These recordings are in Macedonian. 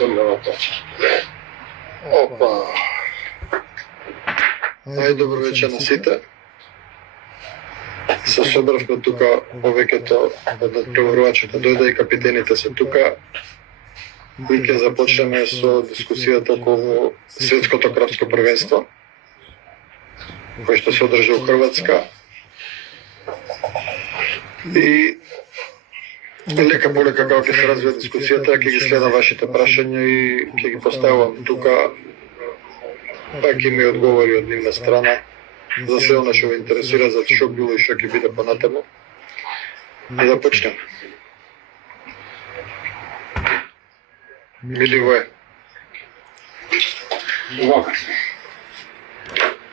црнената. Опа. Ајде, добро вечер на сите. Се собравме тука повеќето од надпреварувачите дојде и капитените се тука. И ќе започнеме со дискусијата околу светското кратко првенство, кој што се одржа во Хрватска. И лека полека како ќе се развие дискусијата, ќе ги следам вашите прашања и ќе ги поставам тука, па ќе ми одговори од нивна страна за се она што ве интересира, за што било и што ќе биде понатаму. И да почнем. Миливое. Вака се.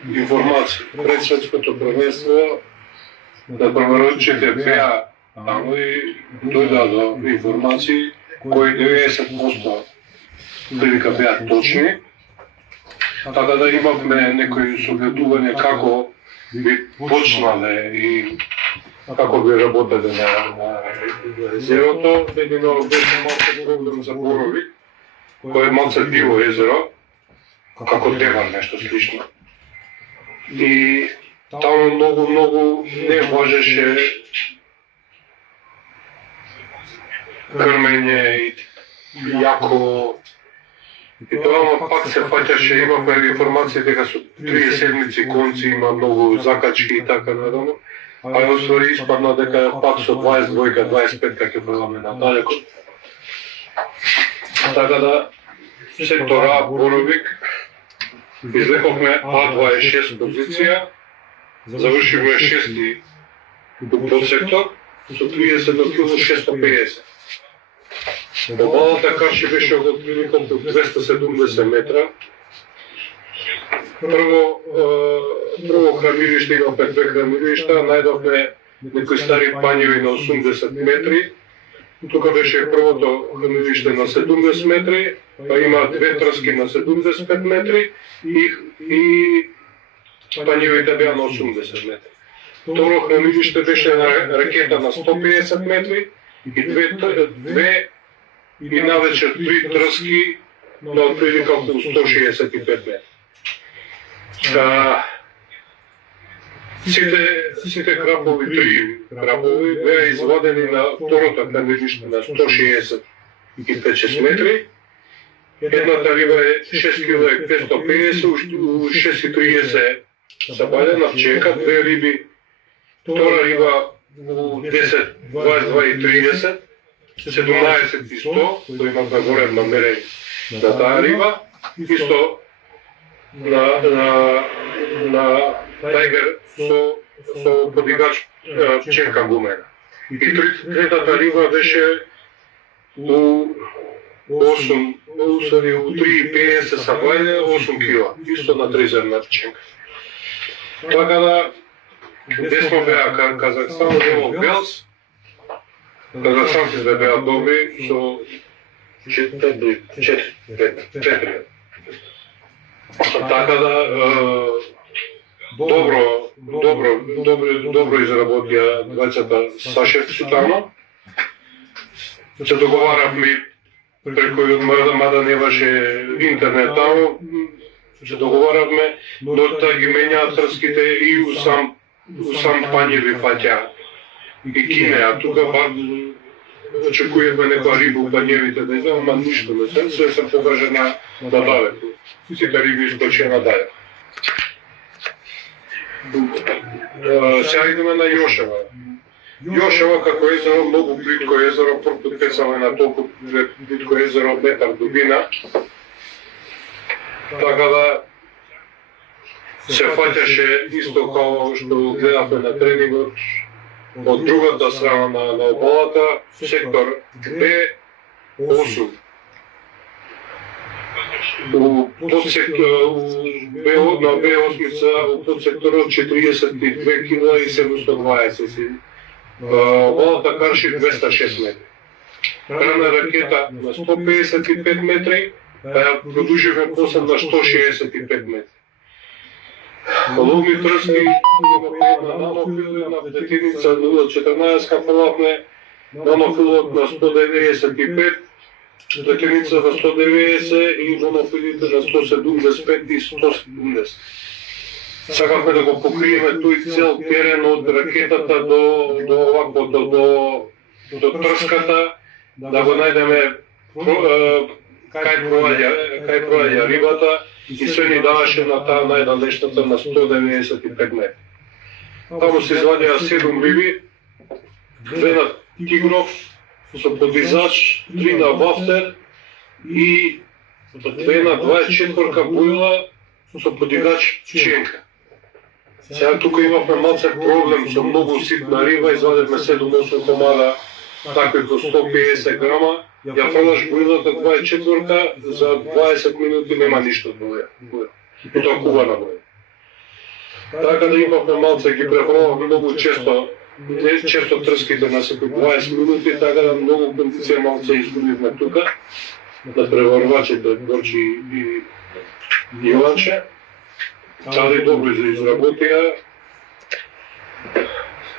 Информација. Пред светското првенство да преварувачите беа таму и дојдаа до информации кои 90% прилика беа точни. Така да имавме некои согледување како би почнале и како би работеле на езерото. Едино беше малко проблем за Боровик, кој е малце диво езеро, како Деван, нешто слично. И таму многу не можеше крмење и јако. И тоа пак се фаќаше, имавме информација дека со 3 седмици конци има многу закачки и така наравно. А ја оствари испадна дека пак со 22-25 ќе продаме надалеко. Така да, сектор А, Боровик, излековме А26 позиција, завршивме 6-ти подсектор со 30 кг 650. Обалната каши беше од прилика до 270 метра. Прво хранилиште, имавме 2 хранилишта, најдовме некои стари пањеви на 80 метри. Тука беше првото хранилиште на 70 метри, па има 2 трски на 75 метри и пањевите беа на 80 метри. Второ хранилиште беше на ракета на 150 метри и 2 и навечер 3 трски на отприлика околу 165 метри. Сите крапови, 3 крапови, беа извадени на второто хранилиште на 165-6 метри. Едната риба е 6 кг 550, у 6,30 забаљена вчека, 2 риби, втора риба у 10, 22,30, 17,100, кој имаме горе намерени за таа риба, исто на тајгер со подигач пченка гумена. И третата риба беше у 3,50 сабајне, 8 кг, исто на трезерна пченка. Така да, десно беа Казахстан, нема Белс, казахстанците беа добри со 4. Така да, добро изработија двајцата Сашевци таму. Се договаравме преку мада немаше интернет таму, се договаравме, но да ги менјаат трските и у сам пањеви фаќа и кинеа. Тука бар очекуваме некоја риба у пањевите да излезе, ама ништо не се, све се подржа на далеко. Сите риби искочија надалеко. Сега идеме на Јошева. Јошева како езеро, многу плитко езеро, прв пецаме на толку плитко езеро, метар дубина. Така да се фаќаше исто као што гледавме на тренингот од другата страна на обалата, сектор Б8. На Б8 у подсекторот 42 кг и 720. Обалата карши 206 метри. Крана ракета на 155 метри, ја продолживме после на 165 метри. Ловни трски, на нанофил, на петиница 0,14 капелавне, нанофилот на 195 Летеница на 190 и монофилите на 175 и 170. Сакавме да го покриеме тој цел терен од ракетата до трската, да го најдеме кај проаѓа рибата и се ни даваше на таа најдалечната на 195 метри. Таму се извадија 7 риби, 2 на тигров со подизач, 3 на вафтер и 2 на 24 бујла со подигач пченка. Сега тука имавме малце проблем со многу ситна риба, извадевме 7-8 комада такви до 150 грама. Ја фалаш бујлата 24-ка, за 20 минути нема ништо од буја. И тоа кувана буја. Така да имавме малце, ги пребровавме многу често, не често трските на секој 20 минути, така да многу кондиција малце изгубивме тука, на преварвачите Горчи и Иванче. Цали добри за изработија.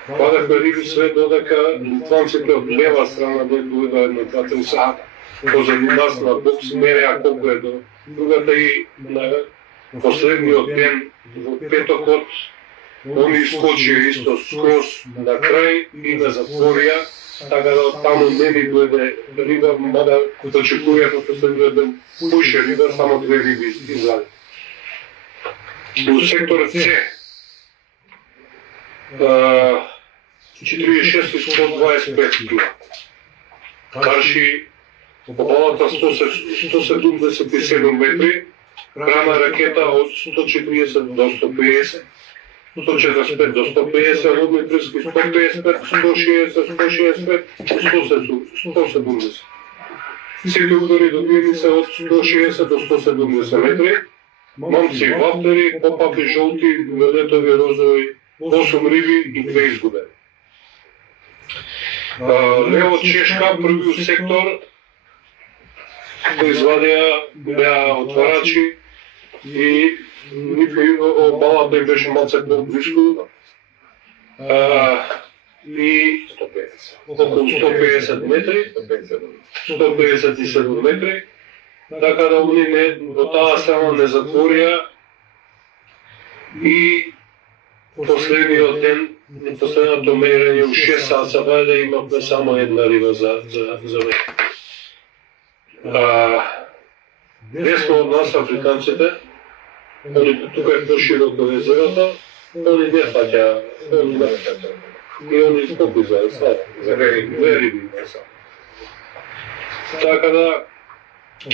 Падахме риби све додека литванците од лева страна дојдоа на 2-3 сата. Позади нас на бокс мереа колку е до другата и на последниот ден во петокот они искочија исто скроз на крај и на затворија, така да таму не ни дојде риба, мада очекувија како се дојде пуше риба, само 2 риби изади. Во сектор С 46 и 125 кг. Карши обалата 177 метри, крана ракета од 140 до 150, 145 до 150, лобни трески 155, 160, 165, 170. Сите удари добиени се од 160 до 170 метри, момци вафтери, попапи жолти, велетови, розови, 8 риби и 2 изгубени. Лево Чешка, првиот сектор, го извадија, беа отварачи и обалата им беше малце по-близко. И околу 150 метри, 157 метри, така да они до таа страна не затворија и последниот ден, последното мерење у 6 сат сабајде имавме само една риба за мене. Десно од нас, африканците, тука е пошироко езерото, они не фаќа, и они скопи за две риби. Така да,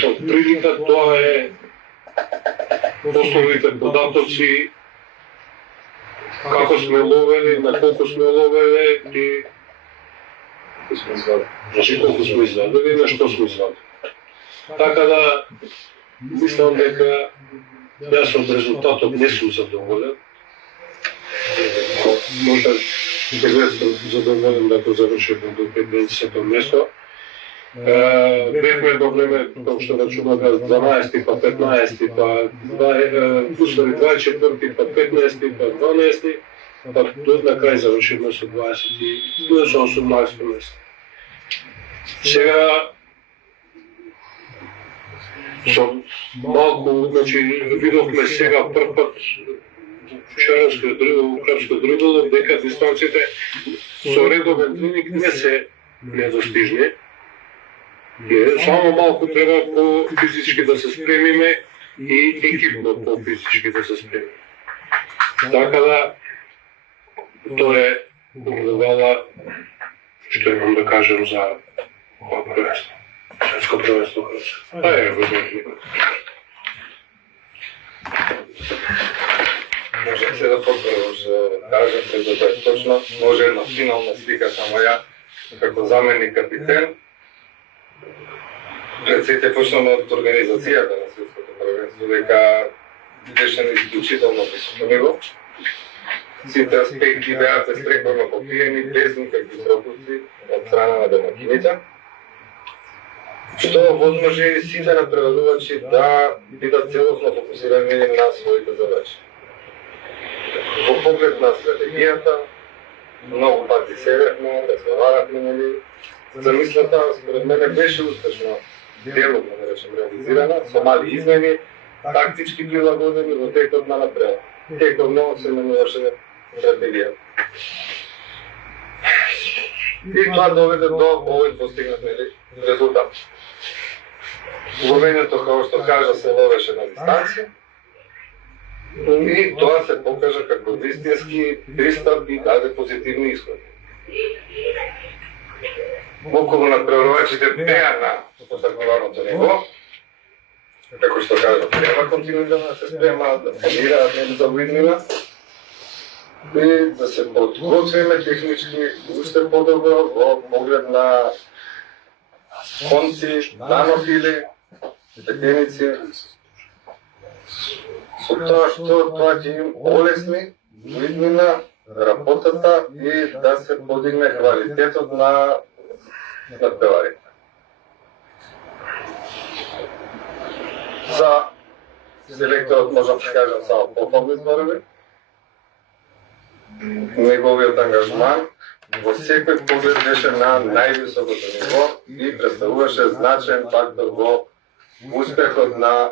од прилика тоа е основните податоци, како сме ловели, на колку сме ловели и колку сме извадили и на што сме извадили. Така да, мислам дека јас од резултатот не сум задоволен. Може да сум задоволен да го завршиме до 50-то место. Бевме до време, како што рачунаме, 12 па 15 па 24 па 15 па 12, па на крај завршиме со 20 и 18 место. Сега со малку, значи, видовме сега прв пат вчерашкиот дрибол, крапскиот дрибол, дека дистанците со редовен треник не се недостижни. Само малку треба по-физички да се спремиме и екипно по-физички да се спремиме. Така да, тоа е главала што имам да кажем за ова првенство. Светско првенство Хрватска. Можем се да подбрзо кажем се да е точно, може на финална слика само ја, како заменик капитен. Пред сите почнаме од организацијата на светското првенство, дека беше на исклучително високо ниво. Сите аспекти беа безпрекорно покриени, без никакви пропусти од страна на домакините, што возможи сите напредувачи да бидат целосно фокусирани на своите задачи. Во поглед на стратегијата, многу пати седевме, разговарахме, замислата според мене беше успешно деловно, да речем, реализирана, со мали измени, тактички прилагодени во текот на напред. Тековно се менуваше стратегија. И тоа доведе до овој постигнат резултат. Ловењето, како што кажа, се ловеше на дистанција. И тоа се покажа како вистински пристап и даде позитивни исходи. Околу надпреварувачите беа на постигнатото ниво, како што кажа, треба континуирано да се спремаат, да планираат незавиднива и да се подготвиме технички уште подобро во поглед на конци, нанофили, петеници. Со тоа што тоа ќе им олесни виднина работата и да се подигне квалитетот на надпреварите. За селекторот можам да кажам само похвални зборови. Неговиот ангажман во секој поглед беше на највисокото ниво и представуваше значаен фактор во успехот на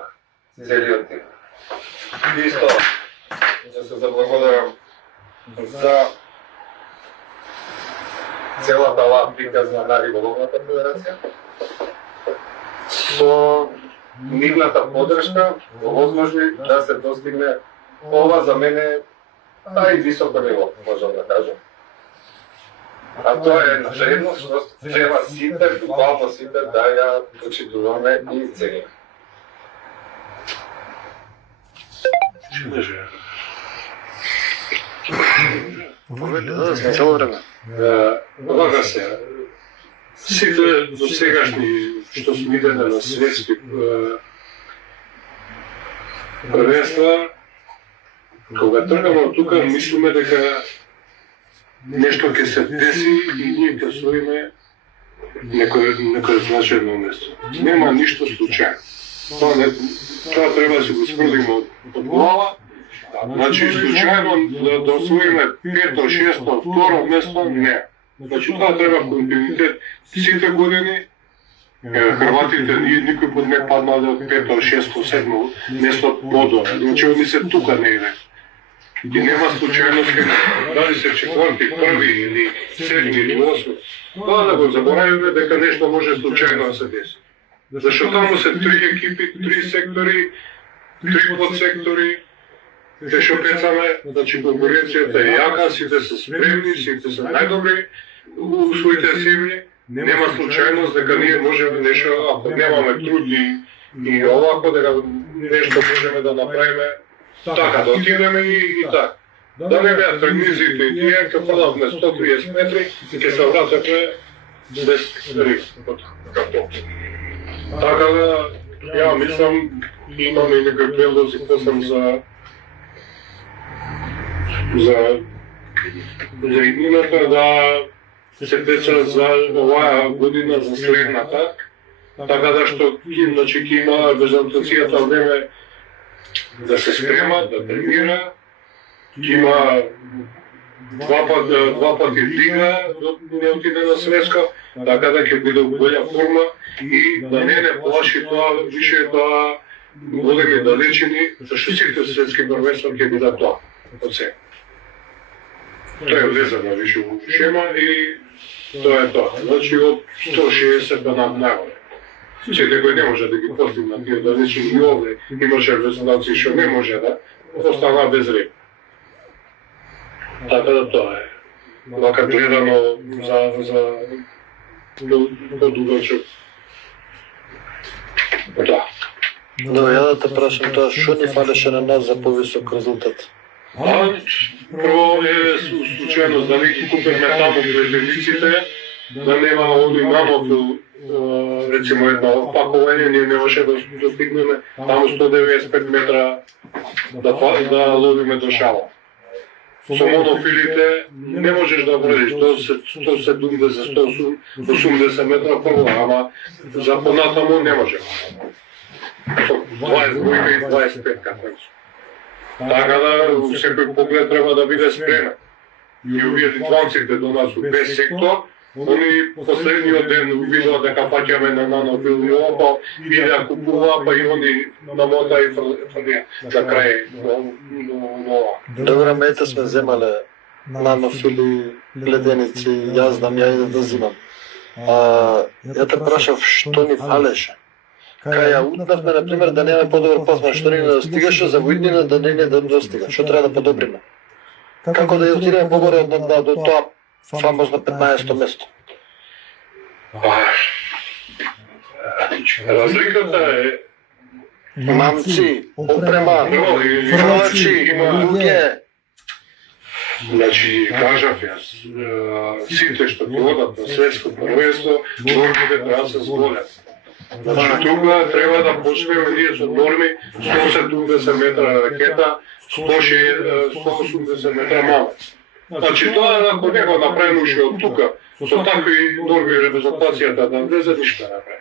целиот тим. Исто, да се заблагодарам за целата оваа приказна на риболовната федерација. Со нивната подршка возможни да се достигне ова за мене највисоко ниво, можам да кажам. А тоа е вредност што треба сите, буквално сите, да ја почитуваме и цениме. Да, сме цело време. Вака се, сите досегашни што сме виделе на светски првенства, кога тргаме од тука, мислиме дека нешто ќе се деси и ние ќе освоиме некој значајно место. Нема ништо случајно. Тоа треба да се го спрдиме од глава. Значи, случајно да освоиме пето, шесто, второ место, не. Значи, тоа треба континуитет сите години. Хрватите никој пат не паднале од пето, шесто, седмо место подоле. Значи, они се тука негде. И нема случајност дали се четврти, први или седми или осми. Тоа да го заборавиме дека нешто може случајно да се деси. Зашто таму се три екипи, три сектори, три подсектори, те што пецаме, значи конкуренцијата е јака, сите се спремни, сите се најдобри у своите семји. Нема случајност дека ние можеме нешто, ако немаме труд и овако, дека нешто можеме да направиме така, да отидеме и така. Да не беа тренизите и тие, ке падавме 130 метри и ке се вратеме без риб. Така да, ја мислам, имаме и некои предлози посам за иднината да се пеца за оваа година, за следната, така да што значи ќе има везантацијата време да се спрема, да тренира, ќе има два пати лига, не отиде на светска, така да ќе биде голја форма и да не плаши тоа, више тоа големи далечини, зашто сите светски првенства ќе бидат тоа од се. Тоа е влезано више во шема и тоа е тоа. Значи од 160 на нагоре. Че некој не може да ги постигна тие далечини и овде имаше резултати што не може да остава без риб. Така да тоа е. Вака гледано за подугачок. Да. Да, ја да те прашам тоа, што ни фалеше на нас за повисок резултат? Прво е случајност да не ги купиме таму грежениците, да нема оној намок, речимо едно пакување, ние не може да достигнеме таму 195 метра да ловиме до шала. Со монофилите не можеш да вредиш до 170-180 метра прво, ама за понатаму не може. Со 22 и 25 како е. Така да секој поглед треба да биде спремен. И овие литванците донесу без сектор, Они последниот ден видоа дека паќаме на нано бил и опа, видеа купува, па и они намота и фрлија за крај нова. Добро, мете сме земале нанофили, леденици, јас знам, ја идам да зимам. Ја те прашав што ни фалеше. Кај ја утнавме, например, да немаме подобар пласман, што не ни достигаше, за воиднина да не ни да достига, што треба да подобриме. Како да ја отидеме поборе до тоа фамозно 15-то место. Разликата е Мамци, опрема, фрлачи, луѓе. Значи, кажав јас, сите што ќе одат на светско првенство, нормите треба да се зголят. Значи, тука треба да почнеме ние со норми 170 метра ракета, 180 метра мамец. Значи, тоа ако не го направим уште од тука, со такви норми резултацијата да влезе, ништо не направи.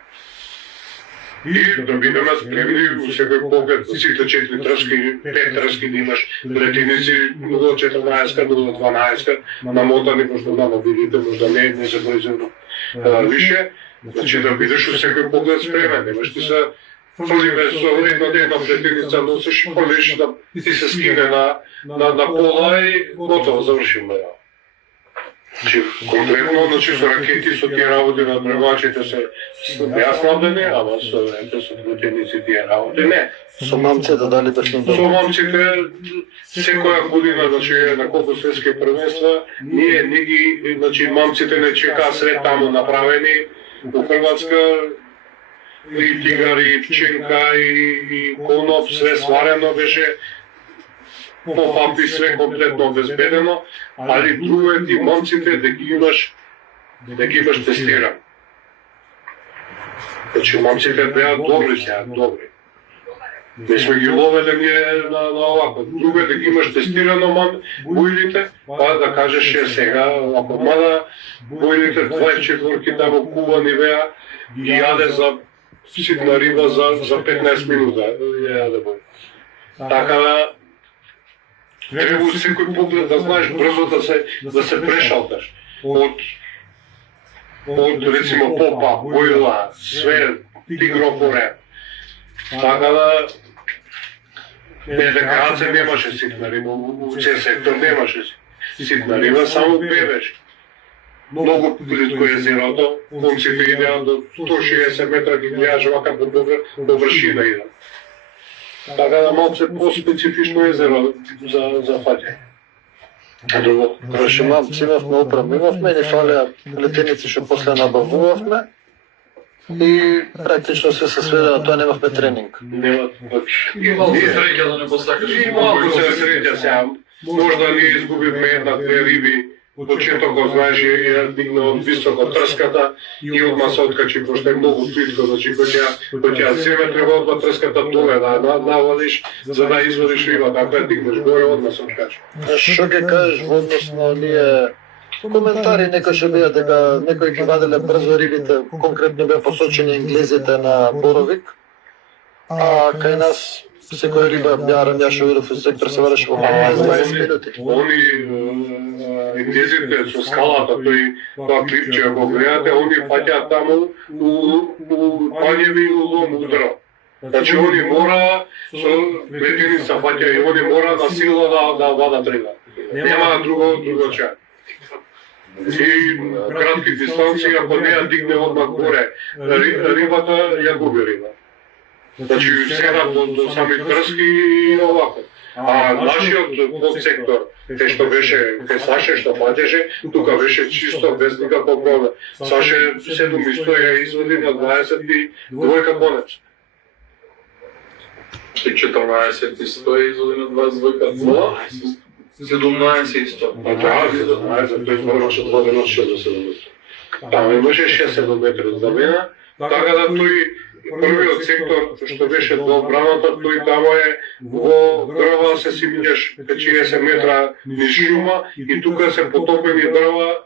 И да бидеме спремни у секој поглед, сите 4 трски, 5 трски да имаш летиници, до 14, до 12, намотани, пошто да видите, можда не се произведно више, значи да бидеш у секој поглед спремен, немаш ти се фрлиме со една летиница, носиш, фрлиш да ти се скине на пола и готово, завршиме. Значи, конкретно, со ракети, со тие работи на превачите се беа снабдени, ама со летеници тие работи не. Со мамците дали бешно добро? Со мамците, секоја година, значи, на колку светски првенства, ние не ги, значи, мамците не чекаа сред таму направени, у Хрватска, и тигари, и пченка, и коноп, све сварено беше, по пампи све комплетно обезбедено, али друго е ти момците да ги имаш тестиран. Значи момците беа добри сега, добри. Не сме ги ловеле ние на овако. Друго е да ги имаш тестирано бойлите, па да кажеш сега, ако мада бойлите 24-ки тамо кувани беа, ги јаде за ситна риба за 15 минута. Така да, треба секој поглед да знаеш брзо да се прешалташ. Од рецимо попа, бойла, све, тигропоре. Така да, не дека Аце немаше ситна риба, у цел сектор немаше ситна риба, само бебеш. Многу плитко езерото, момците идеа до 160 метра ги гледаш вака до вршина идеа. Така да малце по-специфично езеро за фаќање. Друго. Хорошо, мамци имавме опрема, имавме, ни фалеа летеници што после набавувавме и практично се сведе на тоа, немавме тренинг. Имал се среќа да не постакаш. И малку се среќа сега. Можда ние изгубивме една-две риби, почетокот, знаеш, ја дигна од високо трската и одма се откачи, пошто е многу плитко, значи кој ќе ја земе, треба одма трската доле да навалиш, за да извадиш рибата, ако ја дигнеш горе, одма се откачи. Што ќе кажеш во однос на оние коментари, некој што беа дека некои ги ваделе брзо рибите, конкретно беа посочени енглезите на Боровик, а кај нас секоја риба јаше видов и сектор се вареше во 15-20 минути. Они енглезите со скалата, тоа клипче го гледате, они фаќаат таму у пањеви и у лом удро. Значи они мора со летеница фаќа и они мора на сила да вадат риба. Нема друго чај. И кратки дистанции, ако не ја дигне одмah горе рибата, ја губи риба. Значи, сега до сами трски и овако. А нашиот подсектор, те што беше, те Саше што паѓаше, тука беше чисто, без никаков проблем. Саше 7 ја изводи на 22 конец. 14 и 100 изводи на 22. 17 и 100. А да, 17, тој можеше 2 деношија за 70. Таму имаше 6-7 метри за мене, така да тој првиот сектор што беше до одбраната, тој тамо е во дрва се си минеш 40 метра низ шума и тука се потопени дрва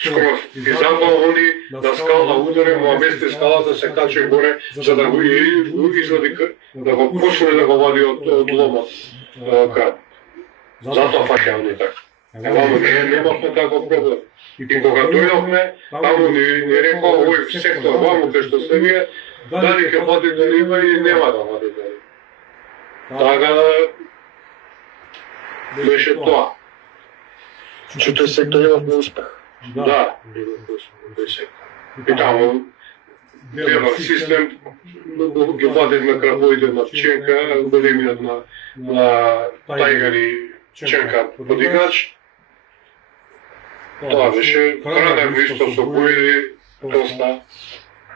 скроз. И затоа они да скална удари, му месте скалата се каче горе за да го извади, да го почне да го вади од ломот крат. Затоа фаќа они така. Вамо немавме таков проблем. И кога дојдовме, таму ни рекоа овој сектор, вамо кај што се вие, дали ќе вадите риба и нема да вадите риба. Така да беше тоа. Че тој сектор имавме успех. Да, беше. И таму нема систем, ги вадевме крабоите на пченка, големиот на тајгари ченка подигач. Тоа беше, храневме исто со поеди, доста.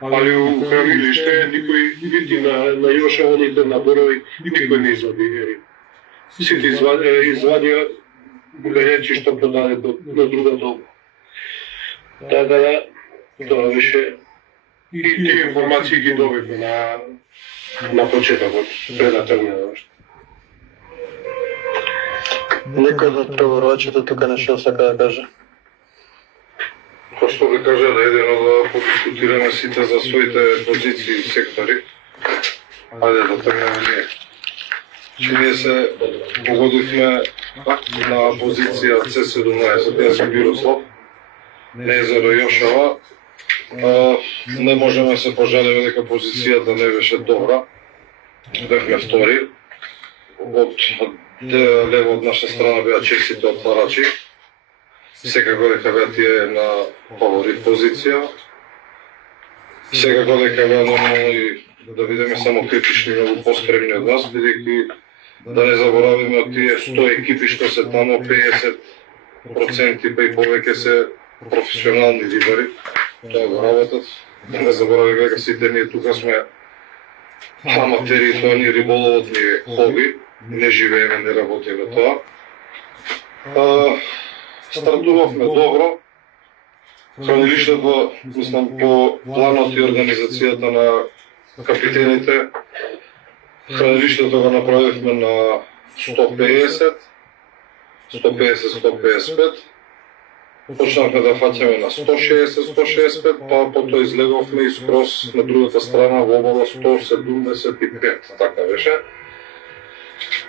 Али у хранилиште никој нити на јошаваните, на борови, никој не извади риба. Сите извадија гајачи што продаде на друга доба. Така да, тоа беше и тие информации ги добивме на почетокот, пред да тргнеме. Некој од преговарачите тука нешто сака да каже. Па што ви кажа да едено да подискутираме сите за своите позиции и сектори. Ајде да тргнеме ние. Че ние се погодивме на позиција C17, јас сум Мирослав, Незеро Јошава. Не можеме се пожалиме дека позицијата не беше добра. Бевме втори. Од лево од наша страна беа честите отварачи. Секако дека беа тие на фаворит позиција. Секако дека беа нормални да бидеме само критични, многу поспремни од нас, бидејќи да не заборавиме од тие 100 екипи што се таму, 50% па и повеќе се професионални рибари. Тоа го работат. Не заборавиме дека сите ние тука сме аматери, тоа ни риболовот ни е хоби, не живееме, не работиме тоа. Стартувавме добро. Хранилиштето, мислам, по планот и организацијата на капитените, хранилиштето го направивме на 150, 150-155. Почнавме да фаќаме на 160-165, па потоа излеговме и скроз на другата страна во обала 175, така беше.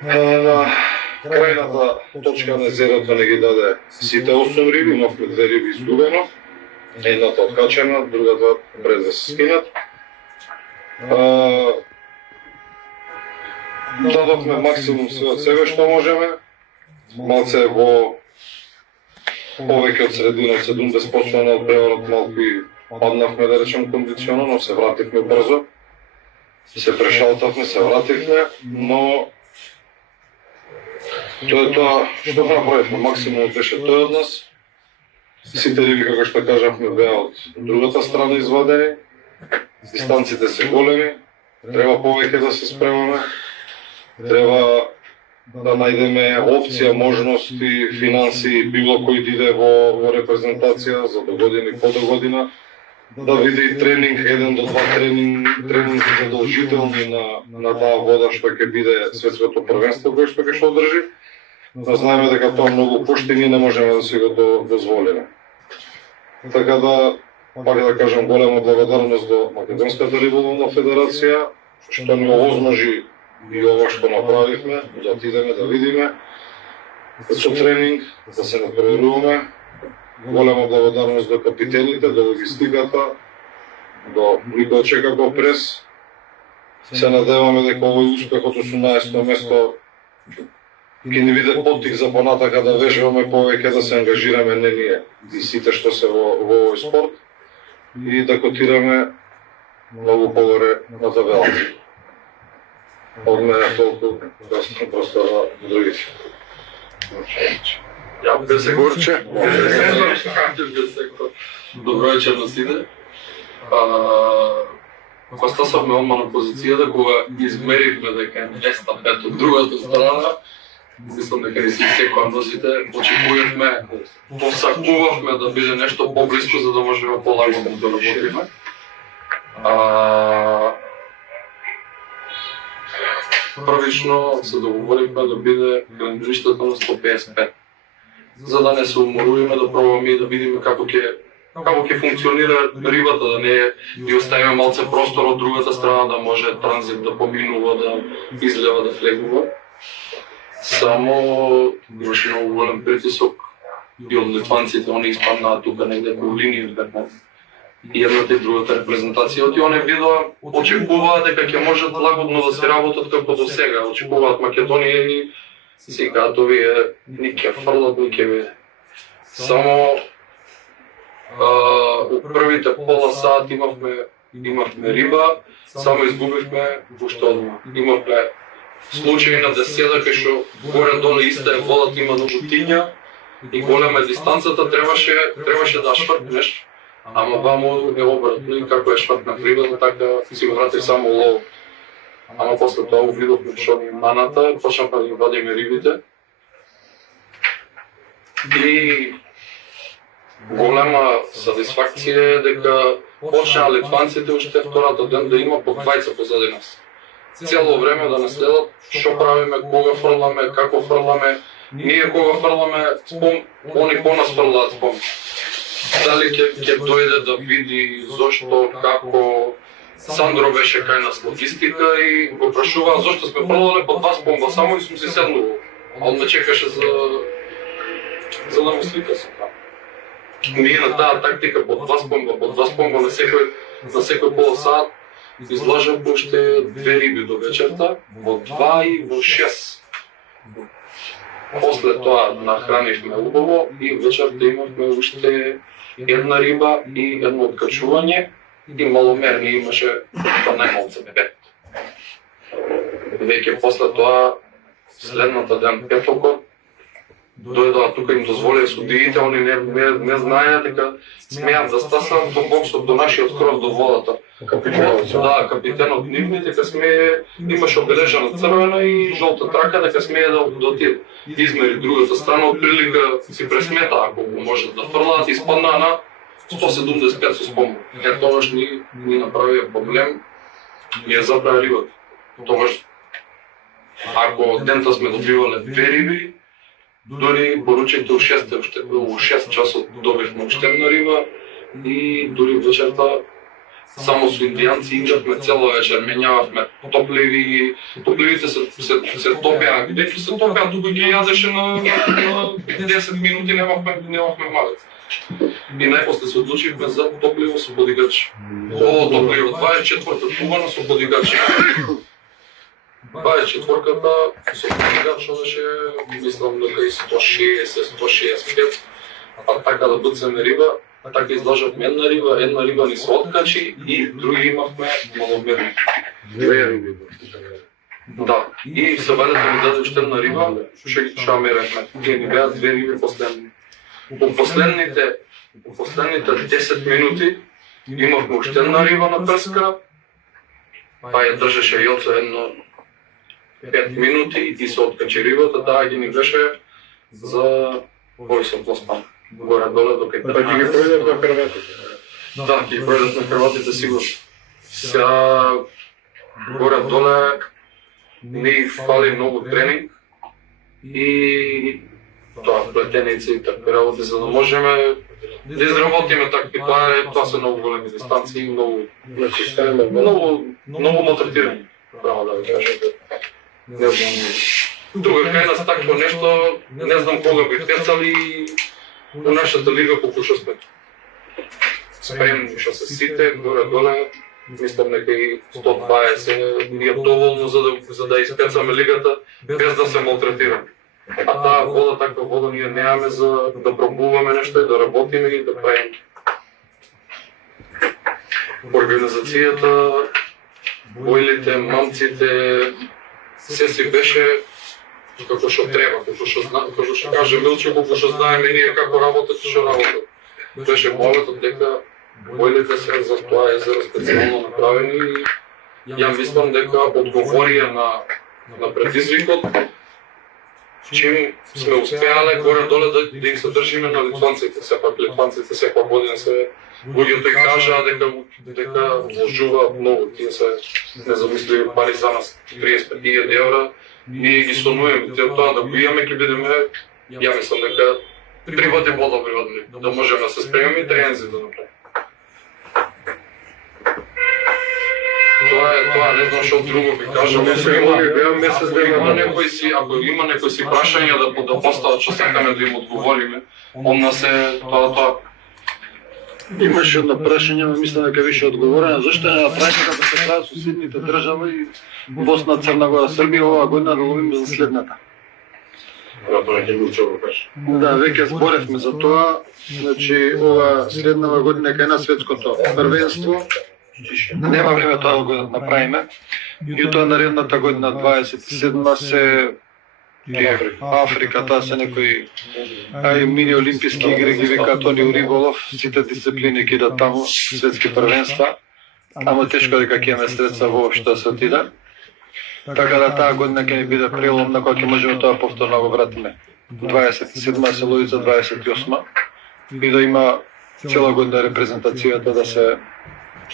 На крајната точка на езерото не ги даде сите 8 риби, имавме 2 риби изгубено. Едната откачена, другата пред да се скинат. Дадовме максимум се од себе што можеме. Малце во повеќе од средина, од 70% од преварот малку и паднавме, да речем, кондиционно, но се вративме брзо. Се прешалтавме, се вративме, но тоа е тоа што направивме. Максимумот беше тој од нас. Сите риби, како што кажавме, беа од другата страна извадени. Дистанците се големи, треба повеќе да се спремаме. Треба да најдеме опција, можности, финанси, било кој да иде во репрезентација за до година и подогодина. Да биде и тренинг, 1 до 2 тренинги задолжителни на таа вода што ќе биде светското првенство кој што ќе одржи. Да знаеме дека тоа многу кошти, ние не можеме да си го дозволиме. Така да, пак да кажам, голема благодарност до Македонската риболовна федерација, што ни овозможи и ова што направивме, да отидеме да видиме, со тренинг, да се натпреваруваме. Голема благодарност до капитените, до логистиката, до Никој Чекаков прес. Се надеваме дека овој успех од 18-то место ќе ни биде поттик за понатака да вежбаме повеќе, да се ангажираме не ние и сите што се во овој спорт и да котираме многу погоре на табелата. Од мене толку, да сме простор на другите. Ја без Горче. Добро вечер на сите. Кога стасавме одма на позицијата, кога измеривме дека не стапет од другата страна, мислам дека не си секоја носите, очекувавме, посакувавме да биде нешто поблиско за да можеме полагано да работиме. Првично се договоривме да биде хранилиштето на 155. За да не се уморуваме, да пробаме и да видиме како ќе функционира рибата, да не ги оставиме малце простор од другата страна, да може транзит да поминува, да излева, да влегува. Само имаше многу голем притисок и од литванците они испаднаа тука негде по линија дека и едната и другата репрезентација од оние видоа очекуваат дека ќе можат лагодно да се работат како до сега, очекуваат Македонија и си кажат овие ни ќе фрлат, ни ќе виде. Само у првите пола сат имавме риба, само изгубивме уште одма. Имавме случаи на деседа кај што горе-доле иста е водата, има многу тиња и голема е дистанцата, требаше да швртнеш, ама вамо е обратно и како е швртна рибата, така си го врати само лов. Ама после тоа увидовме што ни маната, почнавме да ги вадиме рибите и голема сатисфакција е дека почнаа литванците уште втората ден да има по двајца позади нас. Цело време да не следат што правиме, кога фрламе, како фрламе, ние кога фрламе, они по нас фрлаат спом. Дали ќе дојде да види зошто, како. Сандро беше кај нас логистика и го прашуваа зошто сме фрлале по 2 спомба само и сум се седнувал. А он ме чекаше за да му слика се. Ние на таа тактика по 2 спомба на секој пола сат излажам уште 2 риби до вечерта, во 2 и во 6. После тоа нахранивме убаво и вечерта имавме уште 1 риба и 1 откачување и маломерни имаше па најмалце 5. Веќе после тоа, следната ден петокот, дојдоа тука им дозволија судиите, они не знаеа дека смеат да стасам до боксот, до нашиот скроз до водата. Да, капитенот нивни дека имаше обележана црвена и жолта трака дека смее да отиде. Измери другата страна, од прилика си пресмета, ако можат да фрлаат, испаднаа на 175 со спомн. Тогаш ни направија проблем, ни ја забраа рибата. Тогаш, ако дента сме добивале 2 риби, дори поручите у 6 часот добивме уште една риба и дури вечерта само со индијанци игравме цела вечер, менјававме топливи, топливите се топеа, дека се топеа, тука ги јадеше на 10 минути, немавме малец. И најпосле се одлучивме за топливо со бодигач. Топливо 24-та тубана со бодигач. 24-ката со бодигач одеше, мислам дека и 160-165, а така да буцеме риба, така излажавме една риба ни се откачи и други имавме маломерни. 2 риби. Да, и сабарето ми даде уште една риба, што меревме. Тие ни беа 2 риби последни. По последните 10 минути имавме уште една риба на преска, па ја држеше Јоцо едно 5 минути и се откачи рибата, таа ги ни беше за појсот пластан. Горе-доле до кај Па ги пројдат на крватите. Да, ги пројдат на крватите сигурно. Сега горе-доле ни фали многу тренинг и тоа плетеници и такви работи, за да можеме да изработиме такви, тоа се многу големи дистанции, многу малтретирани, право да ви кажем. Не знам, тука кај нас такво нешто, не знам кога би тецали у нашата лига колку што сме спремни, што се сите, горе-доле, мислам дека и 120 ни е доволно за да испецаме лигата без да се малтретираме. А таа вода, таква вода ние немаме за да пробуваме нешто и да работиме и да правиме. Организацијата, бойлите, мамците, се си беше како што треба, како што каже Милчо, како што знаеме ние како работат и што работат. Беше моветот дека бойлите се за тоа езеро специјално направени и ја мислам дека одговорија на предизвикот, чим сме успеале горе-доле да им се држиме на литванците. Сепак литванците секоја година се луѓето и кажаа дека вложуваат многу, тие се незамисливи пари за нас, 35.000 евра, ние ги сонуеме, тоа да го имаме ќе бидеме, ја мислам дека 3 пати подобри од нив, да можеме да се спремиме и тренинзи да направиме. Тоа не знам што друго би кажал. Ако има некои си прашања да постават што сакаме да им одговориме, одна се тоа. Имаше едно прашање, но мислам дека више одговорено. Зашто не направите како се прават соседните држави Босна, Црна Гора, Србија оваа година да ловиме за следната? Да, веќе зборевме за тоа. Значи, ова следнава година кај на светското првенство. Нема време тоа да го направиме. И тоа наредната година 27 се Африка, таа се некои мини олимписки игри ги викаат они у риболов, сите дисциплини ќе идат таму, светски првенства. Ама тешко дека ќе имаме средства воопшто да се отиде. Така да таа година ќе ни биде преломна кога ќе можеме тоа повторно да го вратиме. 27 се лови за 28 и да има цела година репрезентацијата да се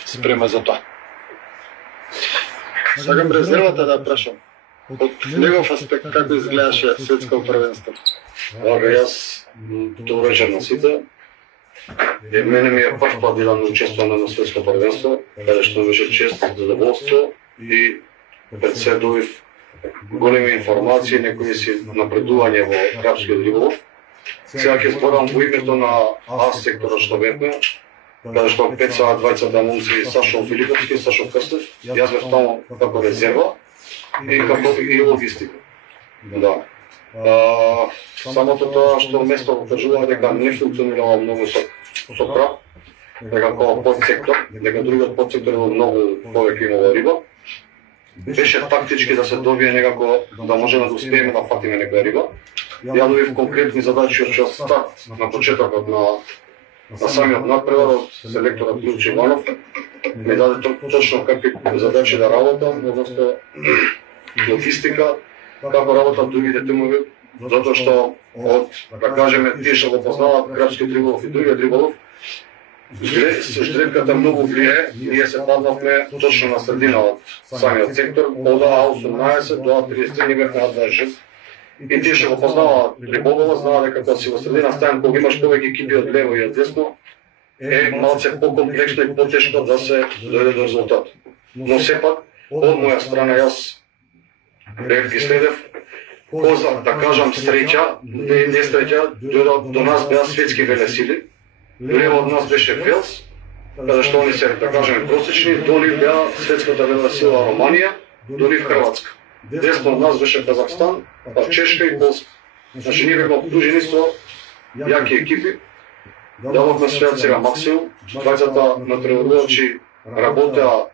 спрема за тоа. Сакам резервата да прашам. Од негов аспект како изгледаше светско првенство? Вака, јас добро вечер на сите. Мене ми е прв пат да учествувам на светско првенство, каде што беше чест, задоволство и пред се добив големи информации, некои си напредување во крапскиот риболов. Сега ќе зборам во името на А секторот што бевме, каде што пеца двајцата момци Сашо Филиповски и Сашо Крстев. Јас бев таму како резерва и како и логистика. Да. Самото тоа што место го кажува дека не функционирала многу со крап, дека како подсектор, дека другиот подсектор е многу повеќе имало риба. Беше тактички да се добие некако да можеме да успееме да фатиме некоја риба. Ја добив конкретни задачи од старт на почетокот на самиот надпревар од селекторот Милче Иванов. Ми даде точно какви задачи да работам, односно логистика, како работат другите тимови, затоа што од, да кажеме, тие што го познаваат крапскиот риболов и другиот риболов, ждрепката многу влие, ние се паднавме точно на средина од самиот сектор, од А18 до А33 ние бевме на 26. И тие што го познаваат риболова, знаат дека кога си во средина стајан, кога имаш повеќе екипи од лево и од десно, е малце покомплексно и потешко да се дојде до резултат. Но сепак, од моја страна јас бев ги следев, поза, да кажам, среќа, не среќа, до нас беа светски велесили. Лево од нас беше Велс, каде што они се, да кажем, просечни, до нив беа светската велесила Романија, до нив Хрватска. Десно од нас беше Казахстан, па Чешка и Полска. Значи ние бевме окружени со јаки екипи, дававме својот сега максимум, двајцата натпреварувачи работеа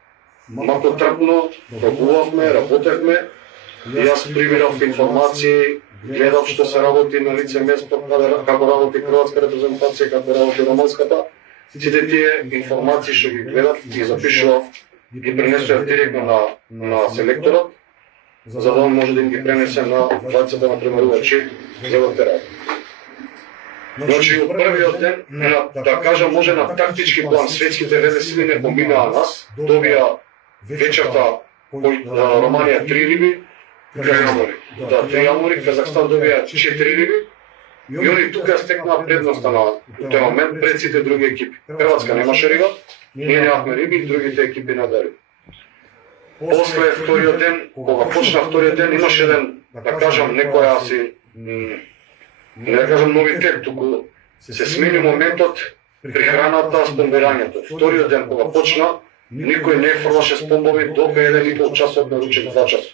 малку трпно, пробувавме, работевме, и јас прибирав информации, гледав што се работи на лице место, како работи хрватска репрезентација, како работи романската. Сите тие информации што ги гледав, ги запишував, ги пренесував директно на селекторот, за да може да им ги пренесе на двајцата натпреварувачи за втората. Значи, од првиот ден, да кажам, може на тактички план, светските велесили не поминаа нас, добија вечерта Романија 3 риби, кај Јамори. Да, 3 Јамори, Казахстан добија 4 риби, и они тука стекнаа предноста на тој момент пред сите други екипи. Хрватска немаше риба, ние немавме риби и другите екипи надари. После вториот ден, кога почна вториот ден, имаше еден, да кажам, некоја си, не да кажам новитет, туку се смени моментот при храната, спомбирањето. Вториот ден, кога почна, никој не фрлаше спомбови до 1,5 часот на ручек 2 часа.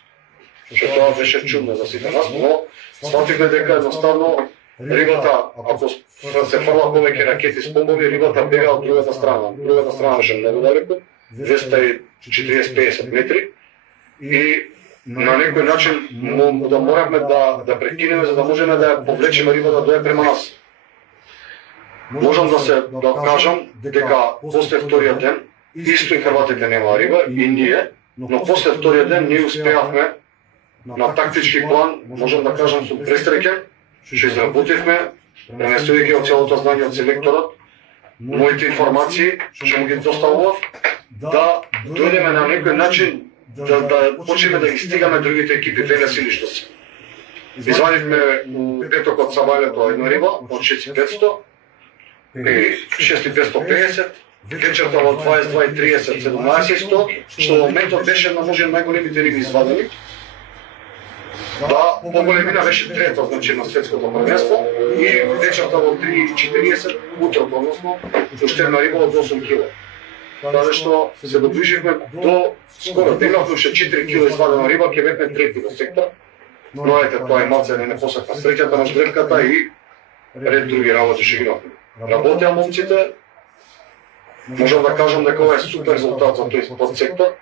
Што тоа беше чудно за сите нас, но свативме дека едноставно рибата, ако се фрла повеќе ракети спомбови, рибата бега од другата страна. Другата страна беше многу далеко, 240-50 метри, и на некој начин да моравме да прекинеме за да можеме да ја повлечеме рибата да дојде према нас. Можам да кажам дека после вториот ден исто и хрватите немаа риба и ние, но после вториот ден ние успеавме на тактички план, можам да кажам сум пресреќен, што изработивме, пренесувајќи од целото знање од селекторот, моите информации што му ги доставував, да дојдеме на некој начин да почнеме да ги стигаме другите екипи, велесили што се. Извадивме у петокот Сабајлето една риба од 6500 и 6550, вечерта во 22:30 17:00, што во моментот беше на може најголемите риби извадени. Да, по големина беше трета, значи на светското првенство и вечерта во 3:40 утрото, односно, уштевна риба од 8 кг. Така што се доближивме до скоро денот, уште 4 кг извадена риба, ќе бевме трети во сектор. Но ете, тоа е малце не посакна среќата на ждревката и ред други работи што ги имавме. Работеа момците, можам да кажам дека ова е супер резултат за тој подсектор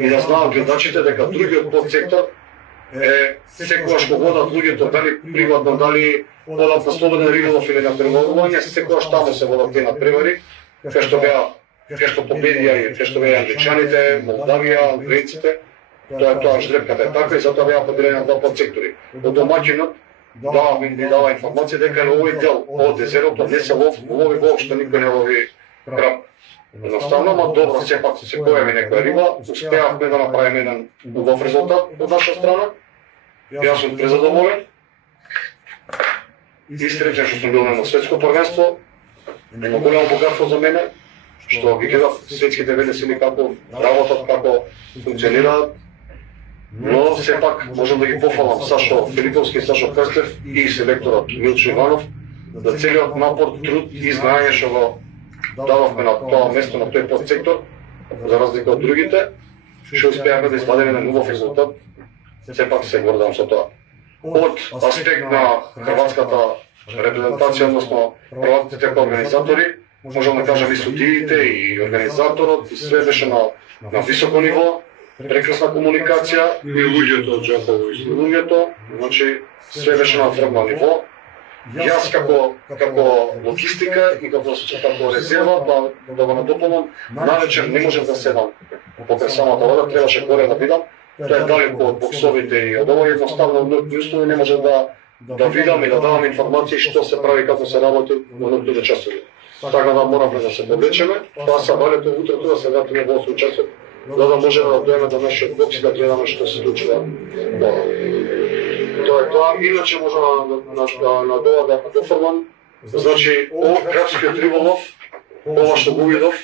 и да знаат гледачите дека другиот подсектор е секогаш кога водат луѓето, дали приватно, дали водат на слободен риболов или на преловување, секогаш таму се водат тие надпревари, кај што победија и кај што беа англичаните, Молдавија, англиците. Тоа е тоа, ждрепката е така и затоа беа поделени на два подсектори. Од домаќинот ви дава информација дека на овој дел од езерото не се лови воопшто никој не лови краб. Едноставно, ама добро, сепак се појави некоја риба, успеавме да направиме еден убав резултат од наша страна. Јас сум презадоволен и среќен што сум бил на светско првенство. Едно голямо богатство за мене, што ги гледав светските велесили како работат, како функционираат. Но сепак можам да ги пофалам Сашо Филиповски, Сашо Крстев и селекторот Милчо Иванов за целиот напор, труд и знаење што го дававме на тоа место, на тој подсектор, за разлика од другите, што успеавме да извадиме на убав резултат. Сепак се гордам со тоа. Од аспект на хрватската репрезентација, односно хрватските организатори, можам да кажам и судиите, и организаторот, и све беше на високо ниво, прекрасна комуникација, И луѓето од Джапово и луѓето, значи све беше на тврдно ниво. Јас како логистика и како резерва, да го надополнам, навечер не можев да седам покрај самата вода, требаше горе да видам. Тоа е далеко од боксовите и од ова едноставно услови не можев да видам и да давам информации што се прави, како се работи во ноќните часови. Така да моравме да се повлечеме, тоа се балето утрето да се вратиме во 8 часот, за да може да дојдеме до нашиот бокс и да гледаме што се случува. Тоа е тоа. Иначе можам на тоа да дофрлам. Значи, крапскиот риболов, ова што го видов,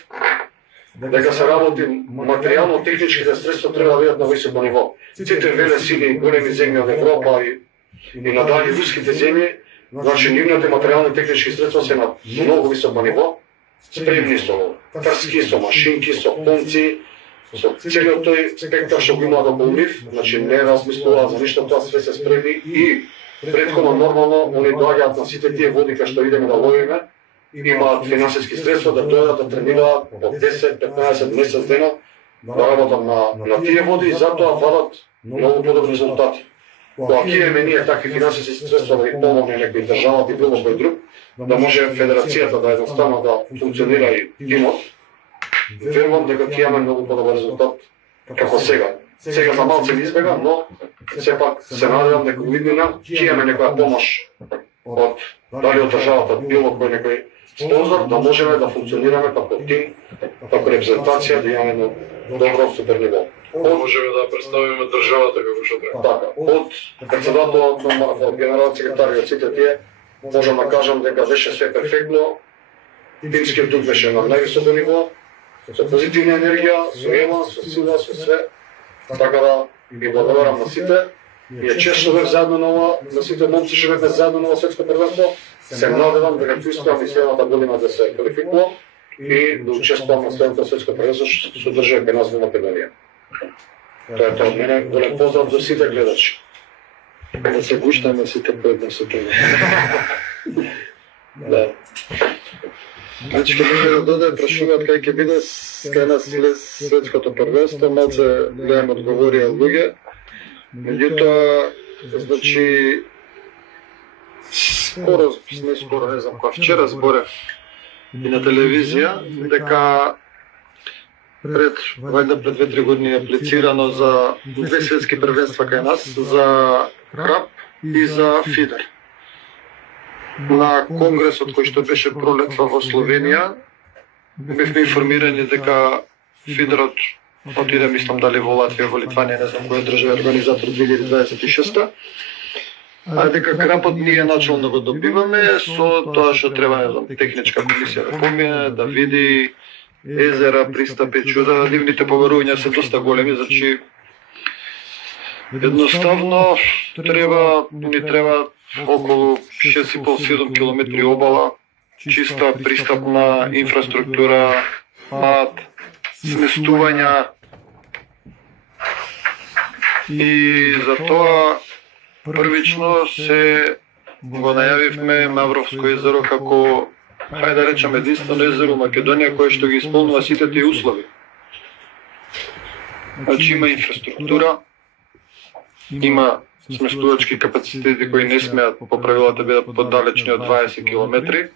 дека се работи материјално, техничките средства треба да бидат на високо ниво. Сите велесили, големи земји од Европа и надали руските земји, значи нивните материјални технички средства се на многу високо ниво, спремни со трски, со машинки, со конци, со целиот тој спектар што го има да полнив, значи не размислуваат за ништо, тоа све се спремни и претходно нормално они доаѓаат на сите тие води кај што идеме да ловиме, имаат финансиски средства да дојдат да тренираат по 10-15 месец дена да работат на тие води и затоа вадат многу подобри резултати. Кога ќе имаме ние такви финансиски средства да ги помогне некој држава и било кој друг, да може федерацијата да едноставно да функционира и тимот, верувам дека ќе имаме многу подобар резултат како сега. Сега за малце не избега, но сепак се надевам дека во иднина ќе имаме некоја помош од дали од државата, било кој некој спонзор, да можеме да функционираме како тим, како репрезентација, да имаме добро супер ниво. Можеме да представиме државата како што треба. Така, од председателот на од генерал секретар и од сите тие, можам да кажам дека беше све перфектно, тимскиот дух беше на највисоко ниво, со позитивна енергија, со ема, со сила, со све. Така да ги благодарам на сите. Ние често бев заедно на ова, на сите момци што бевме заедно на ова светско првенство. Се надевам дека ќе успеам и следната година да се квалификувам и да учествувам на следното светско првенство што се одржува кај нас во Македонија. Тоа е тоа од мене. Голем поздрав до сите гледачи. Да се гуштаме сите поедно со тоа. Да. Значи, ќе може да додаде прашуваат кај ќе биде кај нас светското првенство, малце гледам одговорија луѓе. Меѓутоа, значи, не знам кога, вчера зборев и на телевизија дека пред 2-3 години аплицирано за 2 светски првенства кај нас, за краб и за фидер. На конгресот кој што беше пролетва во Словенија, бевме информирани дека фидерот отиде, мислам, дали во Латвија, во Литванија, не знам која држава организатор 2026, а дека крапот ние начално да го добиваме со тоа што треба, не знам, техничка комисија да помине, да види езера, пристапи, чуда, нивните побарувања се доста големи, значи едноставно ни треба околу 6,5-7 километри обала, чиста пристапна инфраструктура, пат, сместувања. И за тоа првично се го најавивме Мавровско езеро како, хајде да речем, единствено езеро во Македонија кое што ги исполнува сите тие услови. Значи има инфраструктура, има сместувачки капацитети кои не смеат по правилата бидат поддалечни од 20 километри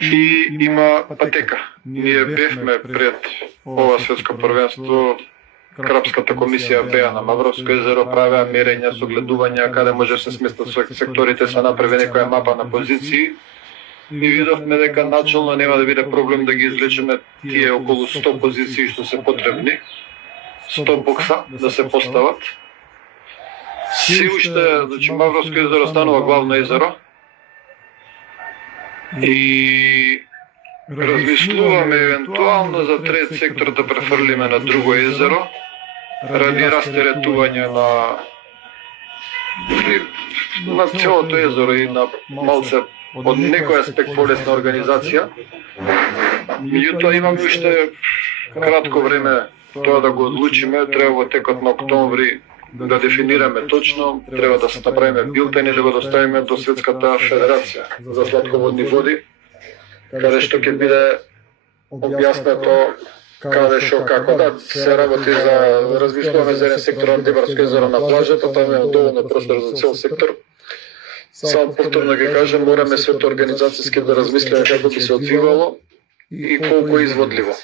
и има патека. Ние бевме пред ова светско првенство, Крапската комисија беа на Мавровско езеро, правеа мерења, согледувања каде може да се сместат секторите, се направи некоја мапа на позиции и видовме дека начално нема да биде проблем да ги извлечеме тие околу 100 позиции што се потребни, 100 бокса да се постават. Се уште, значи Мавровско езеро станува главно езеро и размислуваме евентуално за трет сектор да префрлиме на друго езеро, ради растеретување на целото езеро и на малце од некој аспект полесна организација. Меѓутоа имаме уште кратко време тоа да го одлучиме, треба во текот на октомври да дефинираме точно, треба да се направиме билтен и да го доставиме до Светската федерација за сладководни води, каде што ќе биде објаснето каде што како да се работи за размислуваме за еден сектор на Дибарско езеро на плажата, таму има доволно простор за цел сектор. Само повторно ги кажем, мораме свето организацијски да размислиме како би се одвивало и колку е изводливо.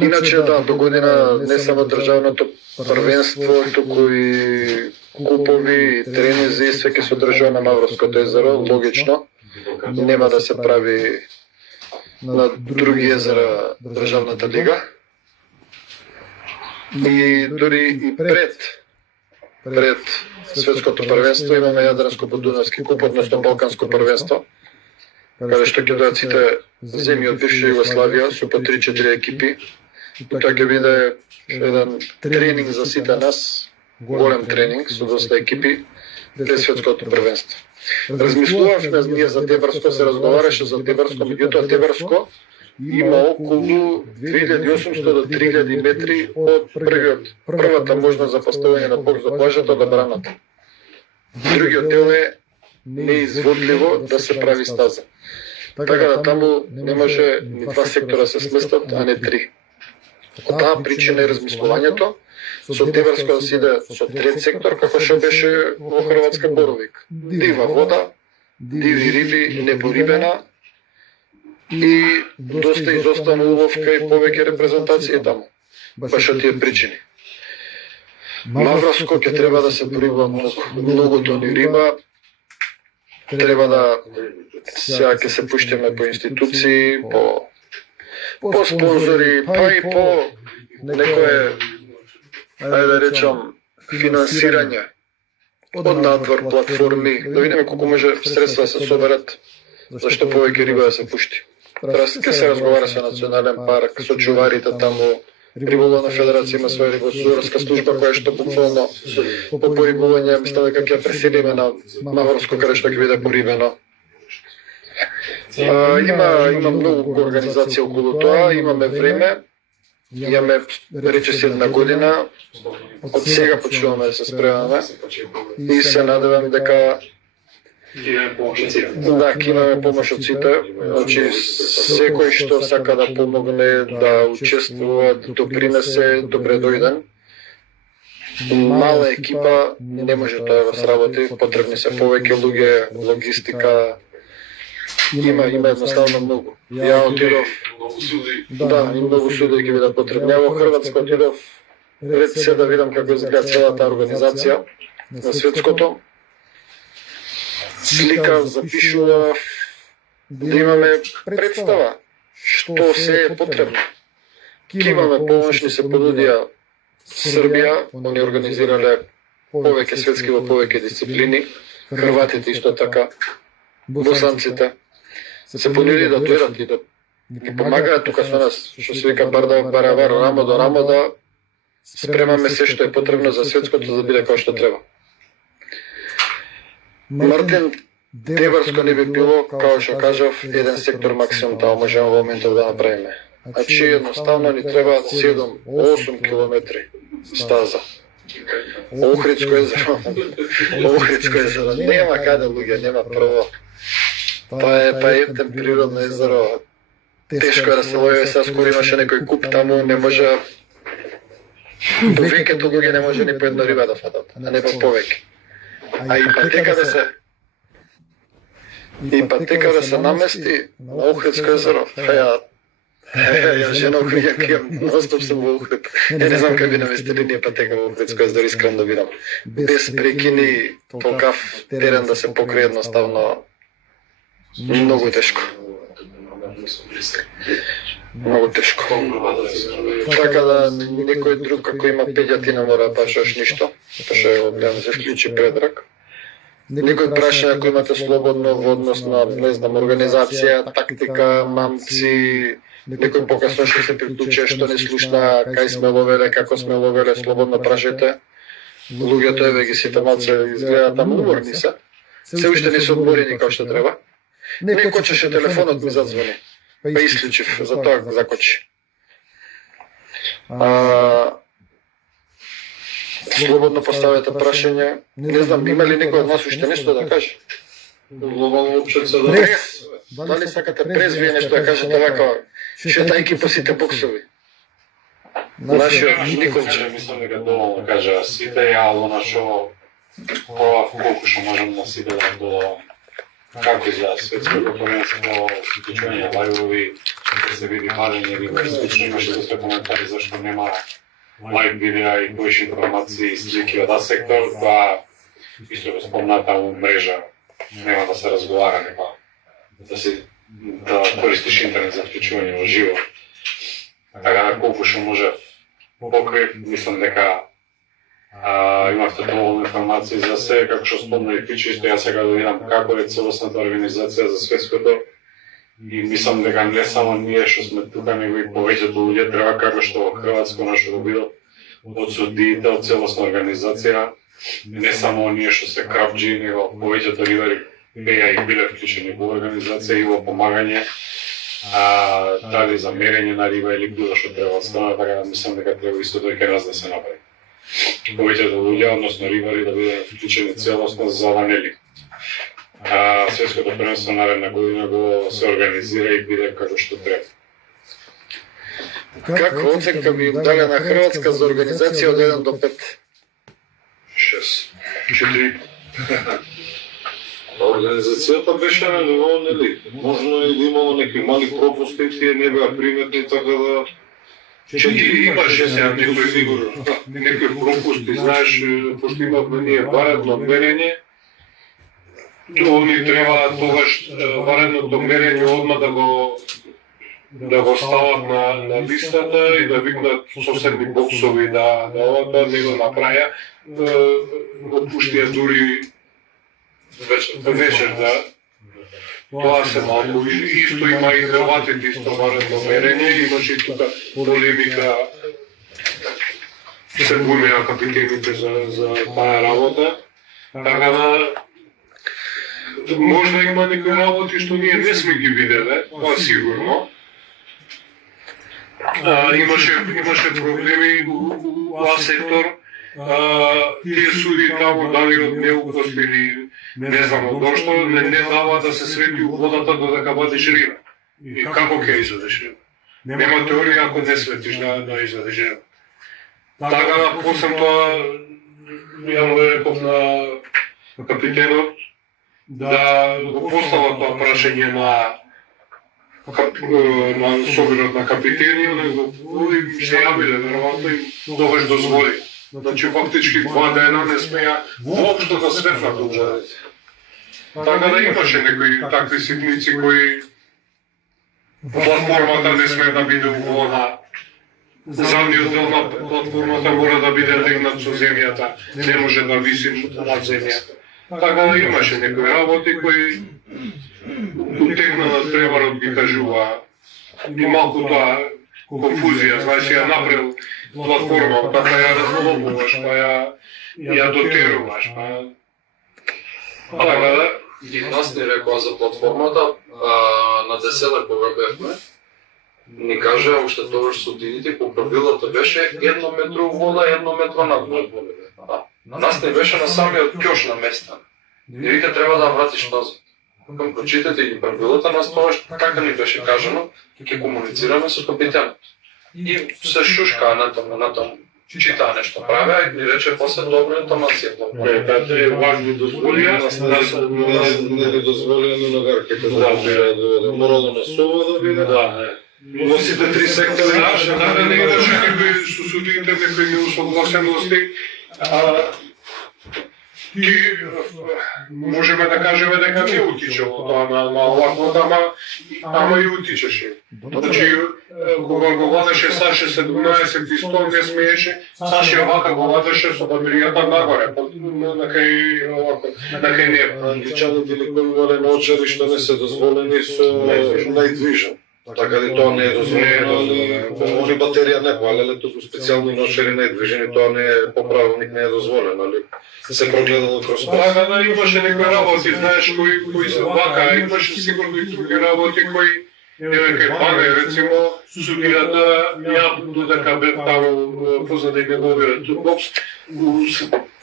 Иначе да, до година не само државното првенство, туку и купови, тренизи, све ќе се одржува на Мавровското езеро, логично. Нема да се прави на други езера државната лига. И дори и пред светското првенство имаме Јадранско-Подунавски куп, односно Балканско првенство, каде што ќе дојдат сите земји од бивша Југославија со по 3-4 екипи. И тоа ќе биде еден тренинг за сите нас, голем тренинг со доста екипи пред светското првенство. Размислувавме ние за Дебарско, се разговараше за Дебарско, меѓутоа Дебарско има околу 2800 до 3000 метри од првата можност за поставување на бокс за плажата до браната. Другиот дел е неизводливо да се прави стаза. Така да таму не може ни два сектора се сместат, а не три. По таа причина е размислувањето со Дебарско да се иде со трет сектор, како што беше во Хрватска Боровик. Дива вода, диви риби, непорибена и доста изостана уловка и повеќе репрезентација таму. Баш од тие причини. Мавровско ќе треба да се пориба многу тони риба, треба да сега ќе се пуштиме по институции, по спонзори, па и по некое, ајде да речам, финансирање од надвор платформи, да видиме колку може средства да се соберат, зашто повеќе риба да се пушти. Ке се разговара со Национален парк, со чуварите таму, Риболовна федерација има своја рибозорска служба која што буквално по порибување мислам дека ќе преселиме на Мавровско, каде што ќе биде порибено. Има многу организации околу тоа, имаме време, имаме рече се една година, од сега почнуваме да се спремаме и се надевам дека да, ќе имаме помош од сите, значи секој што сака да помогне, да учествува, да допринесе, добре дојден. Мала екипа не може тоа да сработи, потребни се повеќе луѓе, логистика, има едноставно многу. Ја отидов, да, и многу суди ќе бидат потребни. Во Хрватска отидов пред се да видам како изгледа целата организација на светското. Слика, запишува, да имаме представа што се е потребно. Ке имаме помош, ни се понудија Србија, они организирале повеќе светски во повеќе дисциплини, хрватите исто така, босанците, се понуди да дојдат и да ни помагаат тука со нас, што се вика баравар, рамо до рамо да спремаме се што е потребно за светското да биде како што треба. Мартин, Деварско не би било, како што кажав, еден сектор максимум таа можеме во моментот да направиме. Значи едноставно ни треба 7-8 километри стаза. Охридско езеро. Охридско езеро. Нема каде луѓе, нема прво. Па е ептен природно езеро. Тешко е да се лови, сега скоро имаше некој куп таму, не може... Повеќето луѓе не може ни по една риба да фатат, а не по повеќе. А и патека да се намести на Охридско езеро, ја жена Охриѓанка имам, ностап сум во Охрид. Ја не знам как би наместили ние патека во Охридско езеро, искрено да видам. Без прекини, толкав терен да се покрие едноставно, многу тешко. Многу тешко. Така да некој друг како има пеѓатина мора да пашаш ништо, па што гледам се вклучи предрак. Некој прашања ако имате слободно во однос на, не знам, организација, тактика, мамци, некој покасно што се приклучи што не слушна, кај сме ловеле, како сме ловеле, слободно прашајте. Луѓето еве ги сите малце изгледаат таму уморни се. Се уште не се одморени како што треба. Не кочеше телефонот ми задзвони. Па исклучив, за тоа закочи. Слободно поставете прашање. Не знам, има ли некој од нас уште нешто да каже? Глобално опшеца да... Дали сакате през вие нешто да кажете вака, шетајки по сите боксови? Нашиот Николче. Мислам дека доволно кажа сите, ја она што пробав колку што можам да си дадам до како изгледа светското првенство, вклучување на лајвови, да се види валење риба, слично имаше доста коментари зашто нема лајв видеа и повеќе информации и слики од сектор, тоа исто го спомната у мрежа, нема да се разговара, нема да користиш интернет за вклучување во живо. Така да колку што може покрив, мислам дека имавте доволно информации за се, како што спомна и ти чисто, јас сега да видам како е целосната организација за светското и мислам дека не само ние што сме тука, него и повеќето луѓе треба како што во Хрватско нашо го било од судиите, од целосна организација, не само оние што се крапџи, него повеќето рибари беа и биле вклучени во организација и во помагање, дали за мерење на риба или било што треба од страна, така да мислам дека треба исто тој кај нас да се направи. Повеќето луѓе, односно рибари, да бидат вклучени целосно за да нели. Светското првенство наредна година го се организира и биде како што треба. Како оценка би дадена Хрватска за организација од 1 до 5? 6. 4. Организацијата беше на ниво, нели, можно и да имало некои мали пропусти, тие не беа приметни, така да... Имаше сега некои пропусти, знаеш, пошто имавме ние варедно мерење, они треба тогаш варедното мерење одма да го стават на листата и да викнат соседни боксови да не го направија, го пуштија дури вечер, да. Тоа се малку. Исто има и Хрватите исто варедно мерење, имаше и тука полемика, се бунеа капитените за таа работа. Така да, можда има некои работи што ние не сме ги виделе, тоа сигурно. Имаше проблеми во сектор, тие суди таму дали од неукост или не знам од што, не дава да се свети у водата додека вадиш риба. И како ќе извадиш риба? Нема теорија ако не светиш да извадиш риба. Така да, после тоа, ја му реков на капитенот да го постава тоа прашање на собирот на капитениот, него се јавиле, веројатно им тогаш дозволи. Значи, фактички 2 дена не смеја воопшто да светнат угодите. Така да имаше некои такви ситници кои платформата не сме да биде уволна. Задниот дел на платформата мора да биде легнат со земјата, не може да виси над земјата. Така да имаше некои работи кои утекна на преварот ги кажуваа и малку тоа конфузија, значи ја направил платформа, па ја разлобуваш, па ја дотеруваш, па така да. И нас ни рекоа за платформата, на 10 кога бевме, ни кажа уште тогаш судиите, по правилата беше 1 метро вода, 1 метро над вода. Нас не беше на самиот ќош на места. И вика треба да вратиш назад. Кога прочитате ги правилата, нас тогаш така ни беше кажано, ќе комуницираме со капитенот. И се шушка натаму, чита нешто праве, и ни рече после добра интонација. Тате е важни дозволија, Не дозволено на гарките да мора да насува да биде. Во сите 3 сектори. Да, не имаше некои со судиите, некои неусогласености. Ти можеме да кажеме дека не утичало тоа на овакво, ама и утичаше. Значи, кога го вадеше Саше 17 и 100 не смееше, Саше вака го вадеше со батеријата нагоре, на кај небо. Англичаните ликувале научари што не се дозволени со night vision. Така ли тоа не е дозволено, они батерија не палеле, туку специјално научари night vision и тоа не е по правилник не е дозволено, али се прогледало кроз тоа. Така да имаше некои работи, знаеш, кои се вака, имаше сигурно и други работи кои еве кај Бане, рецимо, судијата, ја додека бев таму позади неговиот бокс,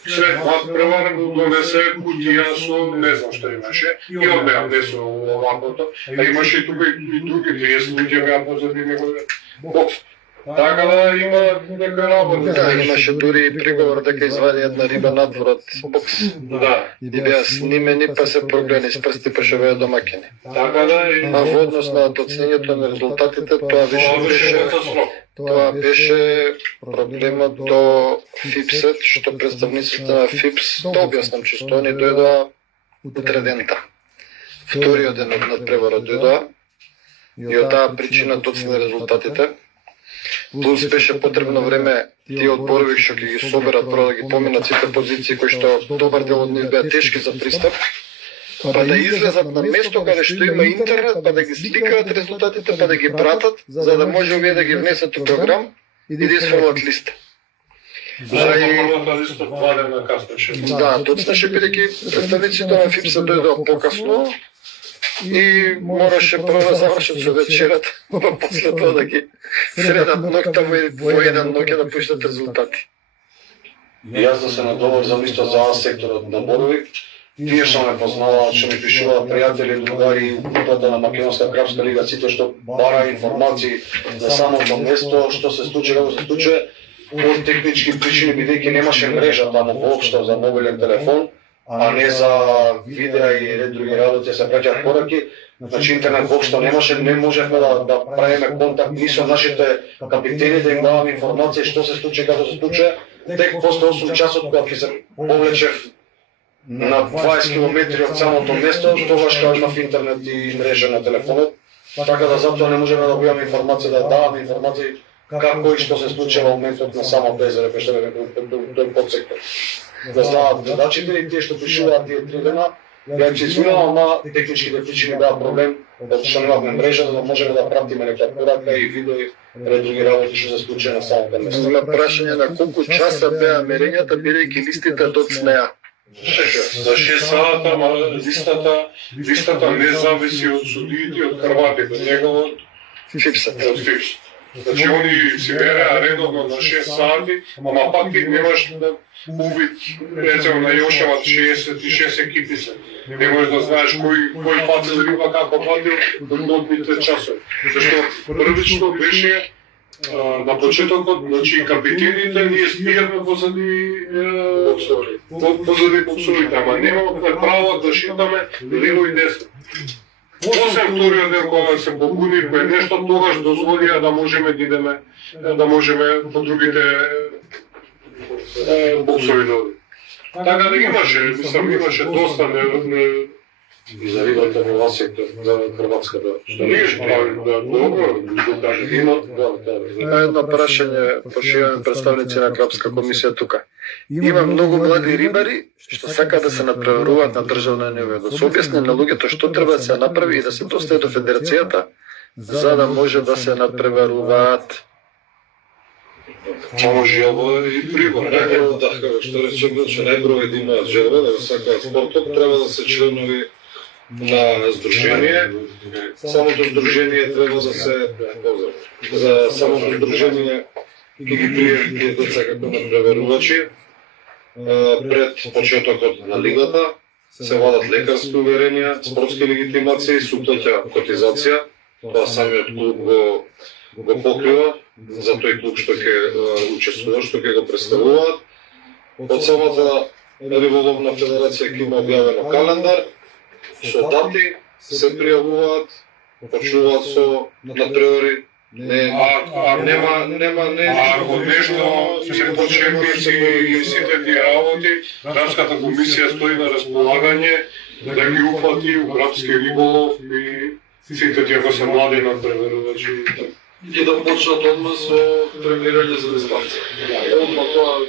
сред надпревар го донесе кутија со не знам што имаше, и одбеа десо оваквото, а имаше и тука и други 30 луѓе беа позади неговиот бокс. Така да има некои работи. Да, имаше дури и приговор дека извади една риба надвор од бокс. Да. И беа снимени, па се прогледани с прсти, па ше беа домакини. Така да А во однос на оценењето на резултатите, тоа беше проблемот до ФИПС-ет, што представниците на ФИПС, да објаснам чисто, они дојдоа утредента. Вториот ден од надпреварот дојдоа и од таа причина доцени резултатите. Плюс беше потребно време тие одборови што ќе ги соберат прво да ги поминат сите позиции кои што добар дел од нив беа тешки за пристап, па да излезат на место каде што има интернет, па да ги сликаат резултатите, па да ги пратат, за да може овие да ги внесат у програм и да изфрлат листа. Да, точнеше бидејќи представниците на ФИПС дојдоа покасно и мораше прво да завршат со вечерата, па после тоа да ги средат ноќта во еден ноќе да пуштат резултати. И јас да се надоврзам исто за секторот на Боровик, тие што ме познаваат, што ми пишуваат пријатели, другари, упутата на Македонска крапска лига, сите што бара информации за самото место, што се случи, како се случи, од технички причини, бидејќи немаше мрежа таму воопшто за мобилен телефон, а не за видеа и ред други работи, се праќаат пораки. Значи интернет воопшто немаше, не можевме да правиме контакт ни со нашите капитени, да им даваме информација што се случи, како се случи. Тек после 8 часот кога ќе се повлечев на 20 километри од самото место, тогаш кога имав интернет и мрежа на телефонот, така да затоа не можеме да добиваме информација, да даваме информација како и што се случи во моментот на самото езеро, кој што е тој подсектор. Да знаат гледачите и тие што пишуваат тие 3 дена, ја им се извинувам, ама техничките причини беа проблем, што немавме мрежа, за да можеме да пратиме нека порака и видео и ред други работи што се случи на самото место. Има прашање на колку часа беа мерењата, бидејќи листите доцнеа. За 6 сата, ама листата не зависи од судиите, од Хрватите, него од ФИПС-ет. ФИПС. Значи, они си береа редовно на 6 сати, ама пак ти немаш увид, рецимо на Јошева 66 екипи се. Не можеш да знаеш кој патил риба, како патил, до нотните часови. Зашто првично беше на почетокот, значи капитените, ние спиевме позади боксовите, ама немаме право да шитаме лево и десно. После вториот ден кога се побуни кој нешто, тогаш дозволија да можеме да идеме, да можеме по другите боксови да одиме. Така да имаше доста И за рибата во сектор, за Хрватска ние што добро, да кажем, има Едно прашање, пошто имаме представници на Крапска комисија тука. Има многу млади рибари што сакаат да се надпреваруваат на државно ниво. Да се објасни на луѓето што треба да се направи и да се достигне до федерацијата, за да може да се надпреваруваат. Само желба и прибор. Да, како што речеме, че најброј да имаат желба да сакаат спортот, треба да се членови на здружение. Самото здружение треба да се за самото здружение ќе ги пријави тие деца како надпреварувачи. Пред почетокот на лигата се вадат лекарски уверенија, спортски легитимации, се уплаќа котизација. Тоа самиот клуб го покрива за тој клуб што ќе учествува, што ќе го представуваат. Од самата риболовна федерација ќе има објавено календар со дати, се пријавуваат, почнуваат со надпревари. Нема Ако нешто се почепи и сите тие работи, Градската комисија стои на располагање да ги упати у градски риболов и сите тие кои се млади надпреварувачи. И да почнат одма со тренирање за дистанца. Одма тоа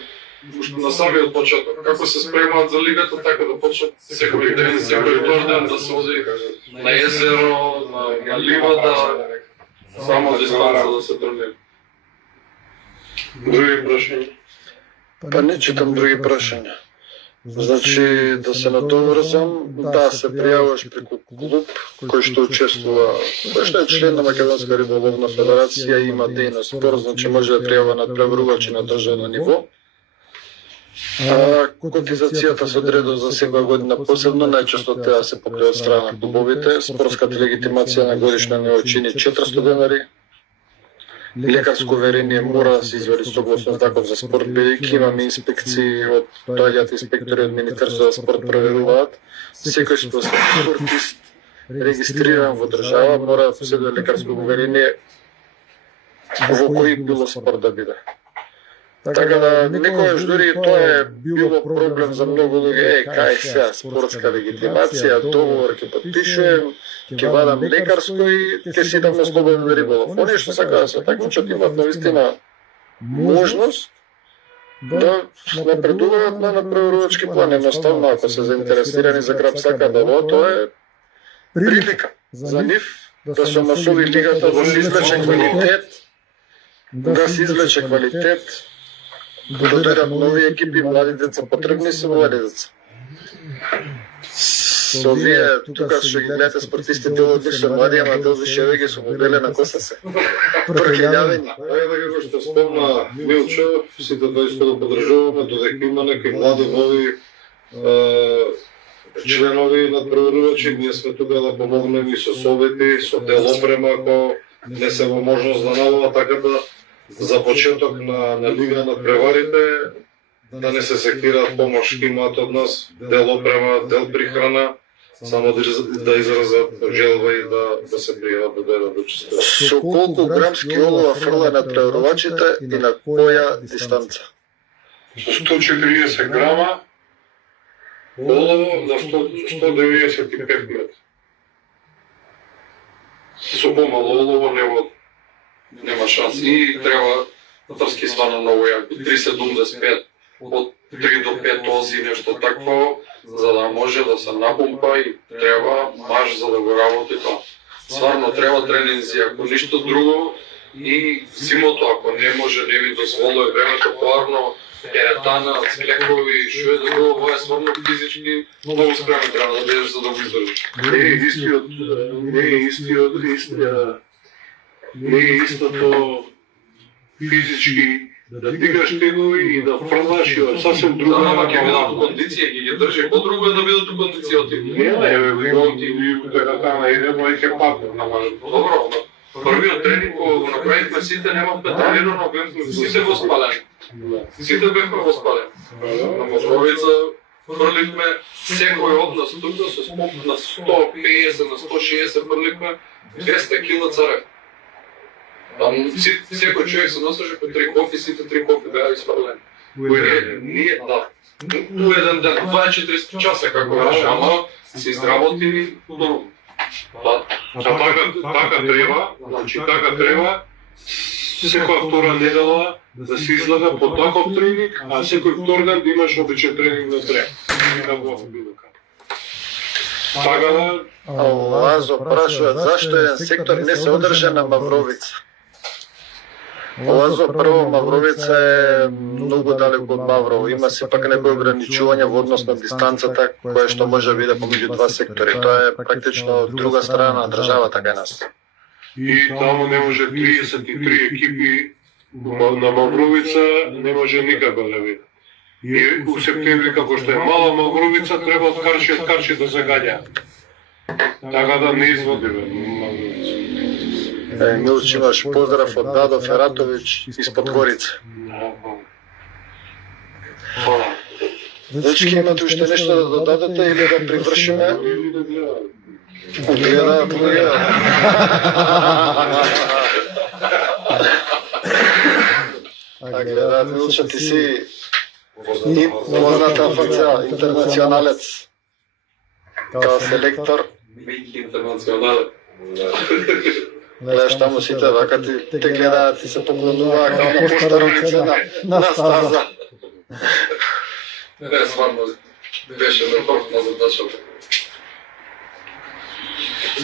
на самиот почеток. Како се спремаат за лигата, така да почнат секој ден, секој вторден да се оди на езеро, на ливада, само дистанца да се тренира. Други прашања? Па не читам други прашања. Значи, да се надоврзам, да се пријаваш преку клуб кој што учествува, кој што е член на Македонска риболовна федерација и има дејност спорт, значи може да пријава надпреварувачи на државно ниво. Котизацијата се одредува за секоја година посебно, најчесто треба да се покрива од страна на клубовите. Спортската легитимација на годишно ниво чини 400 денари. Лекарско уверение мора да се извади согласно знаков за спорт, бидејќи имаме инспекции од доаѓаат инспектори од Министерството за спорт проверуваат. Секој спортист регистриран во држава мора да поседува лекарско уверение во кој било спорт да биде. Така да некојаш дури тоа е било проблем за многу луѓе, кај сега спортска легитимација, договор ќе подпишувам, ќе вадам лекарско и ќе си идам на слободен риболов. Они што сакаат да се такмичат имаат навистина можност да напредуваат на надпреварувачки план. Едноставно, ако се заинтересирани за граб сакаат да водат, тоа е прилика за нив да се масови лигата, да се извлече квалитет, да дојдат нови екипи, млади деца, потребни се млади деца. Со овие, тука што ги гледате спортисти, дел од нив се млади, ама дел више ги со поделена коса се. Пркелјавени. Ајде како што спомна Милчо, сите да исто да подржуваме, додека има некои млади нови членови надпреварувачи, ние сме тука да помогнеме и со совети, со дел опрема, ако не се во можност да набава, така да за почеток на лига на преварите да не се сектираат помош, имаат од нас дел опрема, дел прихрана, само да изразат желба и да се пријават да дојдат да учествуваат. Со колку грамски олова фрла надпреварувачите и на која дистанца? Со 140 грама олово на 195 метри. Со помало олово нема шанс. И треба трски стварно многу јаки. 3,75 од 3 до 5 ози, нешто такво, за да може да се напумпа и треба маж за да го работи тоа. Стварно треба тренинзи, ако ништо друго, и зимото, ако не може, не ви дозволува времето, поарно, теретана, цвлекови, шо е друго, ова е стварно физички, многу спремен треба да бидеш за да го издржиш. Не е истото физички да дигаш тегови и да фрлаш и сасем друго. Да, ама ќе бидат у кондиција, ќе ги држи, по-друго е да бидат у кондиција од тим. Не, вигон ти теретана идемо и ќе патне на мажу. Добро, првиот тренинг го направивме сите, нема петалирано, бевме сите воспалени. Сите бевме воспалени. На Мозровица фрливме секој од нас тука со смок на 150, на 160 фрливме 200 кила царев. Там секој човек се носеше по 3 кофи, сите 3 кофи беа испрлени. Ние, да, у еден ден, 24 часа како беше, ама се изработили добро. Така треба, значи така треба секоја втора недела да се излага по таков тренинг, а секој втор ден да имаш обичен тренинг на трен. Така да, Лазо прашува зашто еден сектор не се одржа на Мавровица. Лазо, прво Мавровица е многу далеко од Маврово. Има сепак некои ограничувања во однос на дистанцата која што може да биде помеѓу два сектори. Тоа е практично друга страна на државата кај нас. и таму не може 33 екипи на Мавровица, не може никако да биде. И у септември, како што е мала Мавровица, треба од карче да се гаѓа. Така да не изводиме Мавровица. Милч, имаш поздрав од Дадо Фератовиќ испод Горица. Фала. Дечки, имате уште нешто да додадете или да привршиме? Гледаат луѓе. А гледаат, Милча, ти си позната фација, интернационалец. Као селектор. Интернационален. Гледаш таму сите вака те гледаат и се поклонуваат као на постаровица на стаза. Не, стварно, беше неопортна задачата.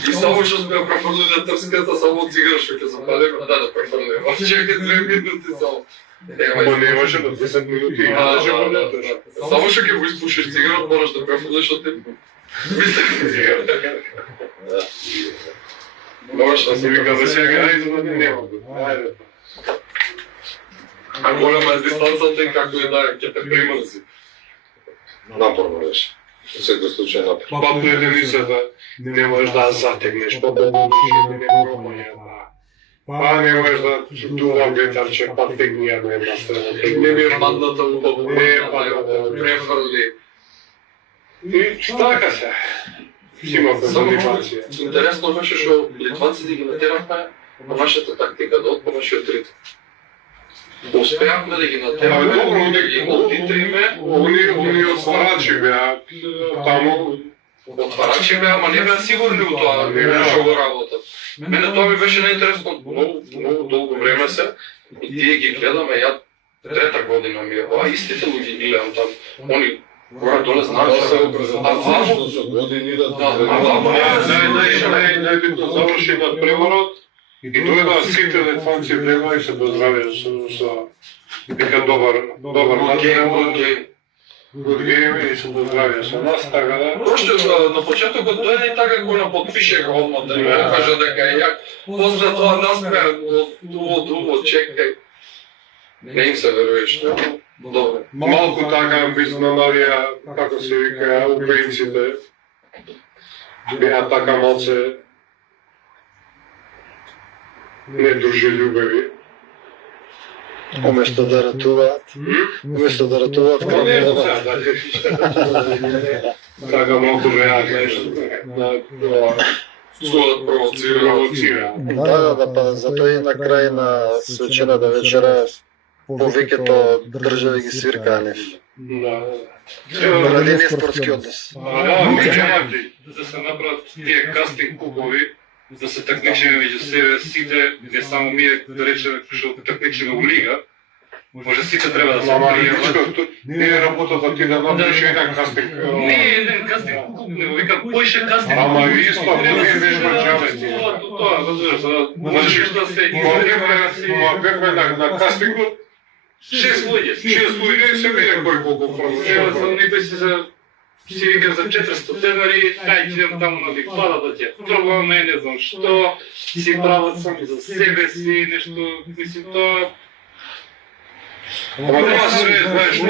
И само што сме ја префрлили на трската, само цигар што ќе запалим, да префрлим. Чекай 2 минути само. Ама не имаше до 10 минути. Само што ќе го испушиш цигарот, мораш да префрлиш од тим. Мислите цигар. Мораш да Се вика за сега, ајде да не нема. Ајде. А голема е дистанцата и како е да ќе те примрзи. Напорно беше. Во секој случај напорно. Па по единицата не можеш да затегнеш, па побудиш не пробање. Па не можеш да чутува ветарче, па тегни ја на една страна. Не ми е падната у бабу. Не е падната. Префрли. И така се. Имавме занимација. Интересно беше што литваците ги натеравме на вашата тактика да отпаднеш од трите. Успеавме да ги натераме, Добро, да ги оттитриме, Они отварачи беа таму. отварачи беа, ама не беа сигурни у тоа, не беше ова работа. Мене тоа ми беше неинтересно, многу долго време се, и тие ги гледаме, ја трета година ми е, истите луѓе ги гледам там, они кога доле знаат Тоа се што репрезентативно со години да Најбитно заврши над преворот и дојдоа сите летванци влева и се поздравија со дека добар начин. Good game и се поздравија со нас, така да. Прошто на почетокот дојде и така го наподпишеха одма да ми кажа дека е јак. После тоа насме од друго чекај. Не им се веруваш, не? Добре. Малку така би знамалија, како се вика, украинците. Беа така малце недружелюбиви. Уместо да ратуваат, Ама не, така малку беа нешто Суот провоцира. па затоа и на крај на свечената вечера повеќето држави ги свиркаа нив. Ради не спортски однос. Да се направат тие кастинг купови, да се такмичиме меѓу себе сите, не само ние да речеме што такмичиме у лига. Може сите треба да се пријават. Не е работата ти да направиш еден кастинг. Не е еден кастинг куп, него вика поише кастинг. Ама исто, не вежба џабе. Тоа, разбираш, можеш да се Бевме на кастингот, 6 луѓе. 6 луѓе и се виде кој колку Ева продолжува. сам некој си вика за 400 денари, ај идем таму на Виктора да ќе пробаме, не знам што, си прават сами за себе си, нешто, мислим тоа. Ама тоа се, знаеш,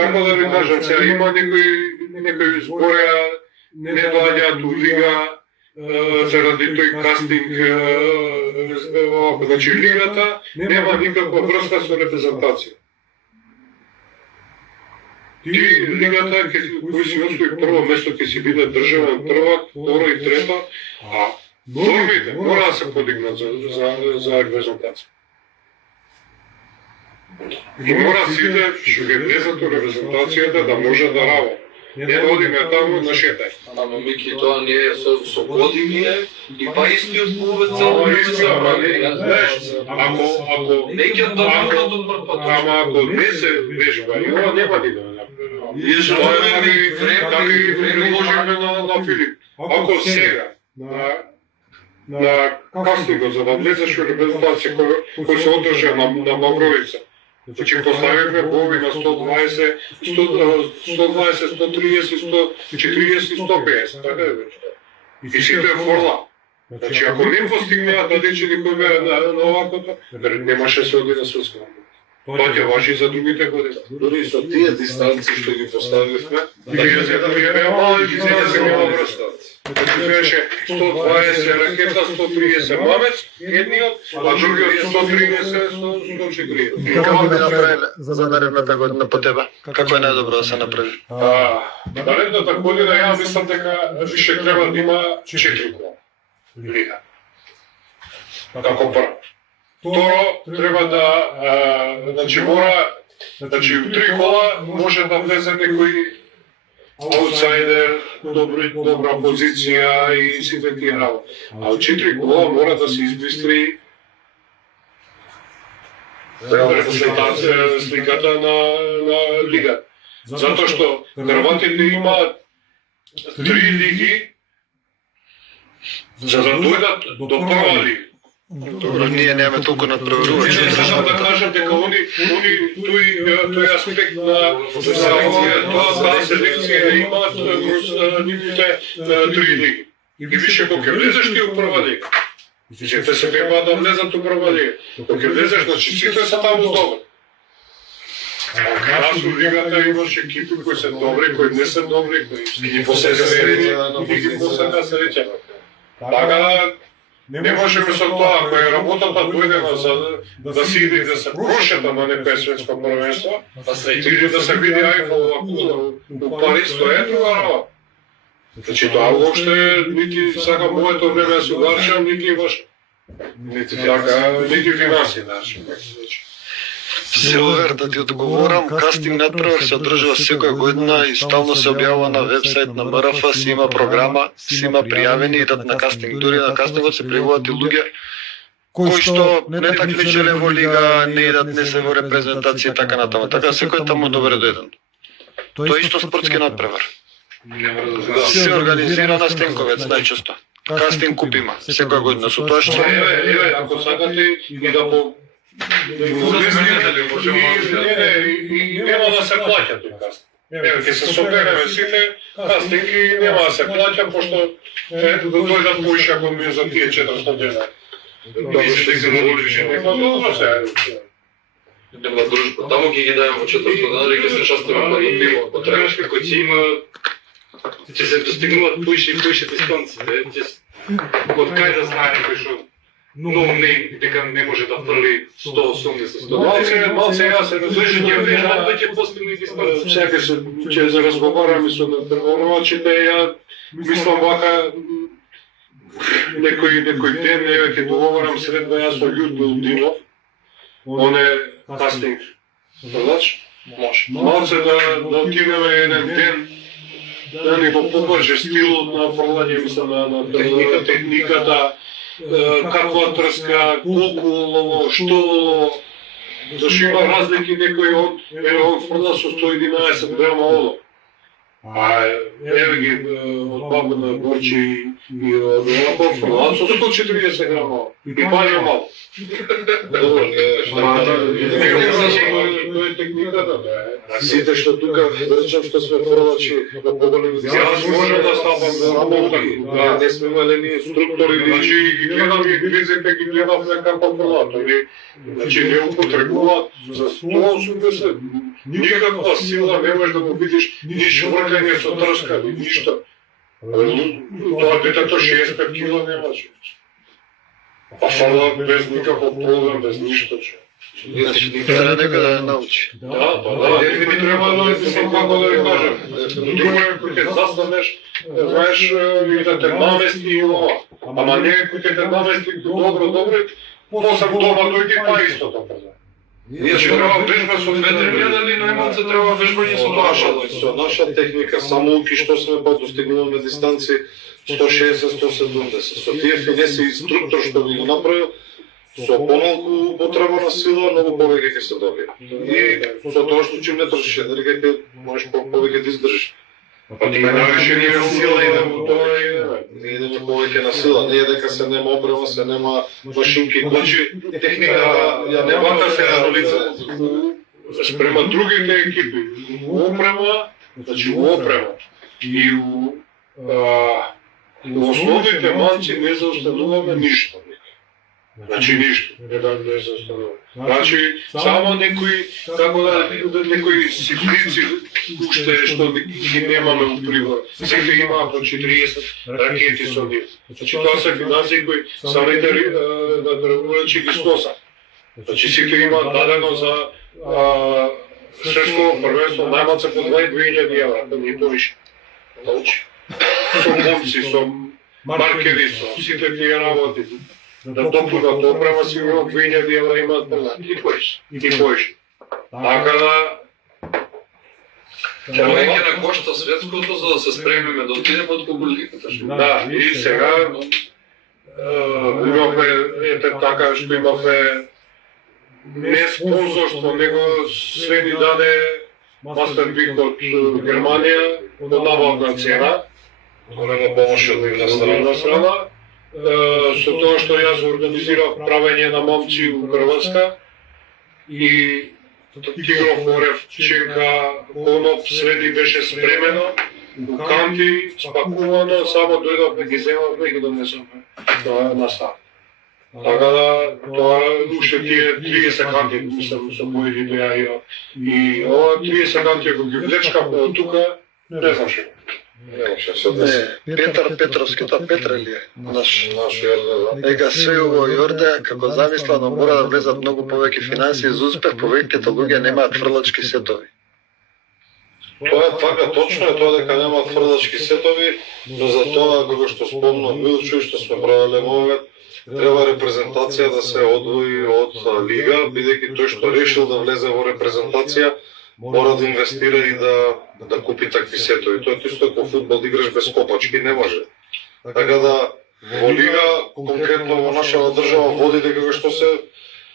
како да ви кажам, сега има некои збореа, не доаѓаат у лига, заради тој кастинг, значи лигата нема никаква врска со репрезентација. Ти лигата кој си освои прво место ќе си биде државен првак, второ и трето, а нормите мора да се подигнат за репрезентација. И мора сите што ги влезат у репрезентацијата да може да работат. Не да одиме таму на шетај. Ама Мики, тоа не е со години и па истиот клуб е цело Ама време исто, се прави. знаеш, ако Не ќе добро до прв пат. Ама ако не се вежба, и ова нема да иде. Ние што да ги приложиме на Филип. Ако сега на кастингот за да влезеш во репрезентација кој се одржа на Мавровица, значи поставивме бови на 120, 130, 140, 150, така е вече. И сите форла. Значи, ако не постигнеа да дечени кој беа на овакото, немаше се оди на светско. Тоа ќе важи за другите години. Дори со тие дистанции што ги поставивме, Вие беа мали, сега се нема врста. Беше 120 ракета, 130 мамец, едниот, а другиот 130, 140. И како би направиле за наредната година по тебе? Како е најдобро да се направи? Наредната година ја мислам дека више треба да има 4 кола. Лига. Како прво. Второ, треба да, значи мора, значи в 3 кола може да влезе некој аутсайдер, добра позиција и сите тие работи. А од 4 кола мора да се избистри репрезентација, сликата на лига. Затоа што Хрватите имаат 3 лиги за да дојдат до прва лига. Добро, ние немаме толку надпреварувачи. Сакам да кажам дека тој аспект на тоа селекција имаат нивните 3 лиги. И више кога ќе влезеш ти у прва лига. Сите се беа да влезат у прва лига. Кога ќе влезеш, значи сите се таму добри. Нас у лигата имаш екипи кои се добри, кои не се добри, кои ги посека среќа. Така не можеме со тоа, ако е работата дојдена за да се иде да се прошета на некој светско првенство, или да се види Ајфелова кула у Париз, тоа е друга работа. Значи тоа уопште нити сака моето време да се ударшам, нити ваше. Нити финанси наши. Силвер, да ти одговорам, кастинг надпревар се одржува секоја година и стално се објавува на вебсайт на МРФ, си има програма, си има пријавени, идат на кастинг. Дури на кастингот се пријавуваат и луѓе кои што не такмичеле во лига, не идат, не се во репрезентација и така натаму. Така секој таму добре дојден. Тоа е исто спортски надпревар. Се организира на Стенковец најчесто. Кастинг куп има секоја година со тоа што Еве, ако сакате и да по и нема да се плаќа тој кастинг. Еве, ќе се собереме сите кастинг и нема да се плаќа, пошто ето да дојдат поише ако ми за тие 400 дена. Добро што се можеше, нема добро се. Нема дружба. Таму ќе ги дајам во 400 дена и ќе се шастаме па да пиво. Потребаш како ќе има ќе се достигнуваат поише и поише дистанците. Од кај да знае некој што многу не, дека не може да фрли 180-100. Малце јас се различен Ќе вежат да ќе постигне дистанција. Сега ќе се разговараме со надпреварувачите, ја мислам вака некој ден, еве ќе договорам средба јас со Људмил Димов, он е кастинг, знаеш? Може. Малце да отидеме еден ден, да ни го покаже стилот на фрлање, мислам, на техниката, каква трска, колку олово, што олово, зашто има разлики некој он фрла со 111 грама олово. А еве ги од баба на Борчи и од овако фрла со 140 грама олово. И паѓа мало. Тоа е техниката, сите што тука, да речем што сме фрлачи на поголеми дистанции. Јас можам да ставам за работа, не сме имали ни структури, значи ги гледам и глизите, ги гледам како фрлато. Значи не употребуваат за 180, никаква сила не можеш да го видиш, ни швркање со трска, ни ништо. Тоа детето 65 кила немаше. А фрла без никаков проблем, без ништо. треба некој да научи. Да, не би требало да се како да ви кажам. Друго е кој ќе застанеш, знаеш и да те намести и ова. Ама не кој ќе те намести добро, после дома дојди па истото. Ние ќе треба вежба со 2-3 недели, најмалце треба вежбање со наша техника, само уки што сме па достигнуваме дистанции 160-170. Со тие финеси инструктор што ги го направил, со помалку употреба на сила, многу повеќе ќе се добие. И со тоа што чим не трошиш енергија, ќе можеш повеќе да издржиш. Па ти ме навише ние сила идем у тоа и Ние идеме повеќе на сила, не е дека се нема опрема, се нема машинки. Значи, техника ја нема се на лице. Спрема другите екипи, опрема, значи опрема и у основните манци не заостануваме ништо. Значи ништо, не заостануваме. Значи само некои, како некои ситници уште што ги немаме у прибор. Сега имаат по 40 ракети со нив. Значи тоа се финансии кои самите регулачи ги сносат. Значи сите имаат дадено за светско првенство најмалце по 2.000 евра, да ни повише. Значи, со момци, со маркери, со сите тие работи. Да допунат опрема си во 2.000 евра имаат прва. И поиш. Така да... Повеќе на кошта светското за да се спремиме да отидеме од Кубуликата. Да, и сега имавме, ете така што имавме не спонзорство, него се ни даде Мастербик од Германија од набавна цена, голема помош од нивна страна. со тоа што јас организирав правење на момци у Хрватска и Тигров, Орев, Чека, Коноп, Среди беше спремено, у канти, спакувано, само дојдовме, ги земавме и ги донесовме. Тоа е настав. Така да, тоа уште тие 30 канти, мислам, со поедите ја и ова 30 канти, ако ги влечкавме од тука, не знам што. Петар Петровскиот Петра ли е? Наш Јордан. Ега све во Јордан како замислено мора да влезат многу повеќе финансии за успех, повеќето луѓе немаат фрлачки сетови. Тоа е така, точно е тоа дека немаат фрлачки сетови, но за тоа, како што спомна Милчо и што сме правеле мовет, треба репрезентација да се одвои од лига, бидејќи тој што решил да влезе во репрезентација, мора да инвестира и да купи такви сетови. Тоа е исто како фудбал да играш без копачки, не може. Така да, во лига, конкретно во нашава држава, води дека што се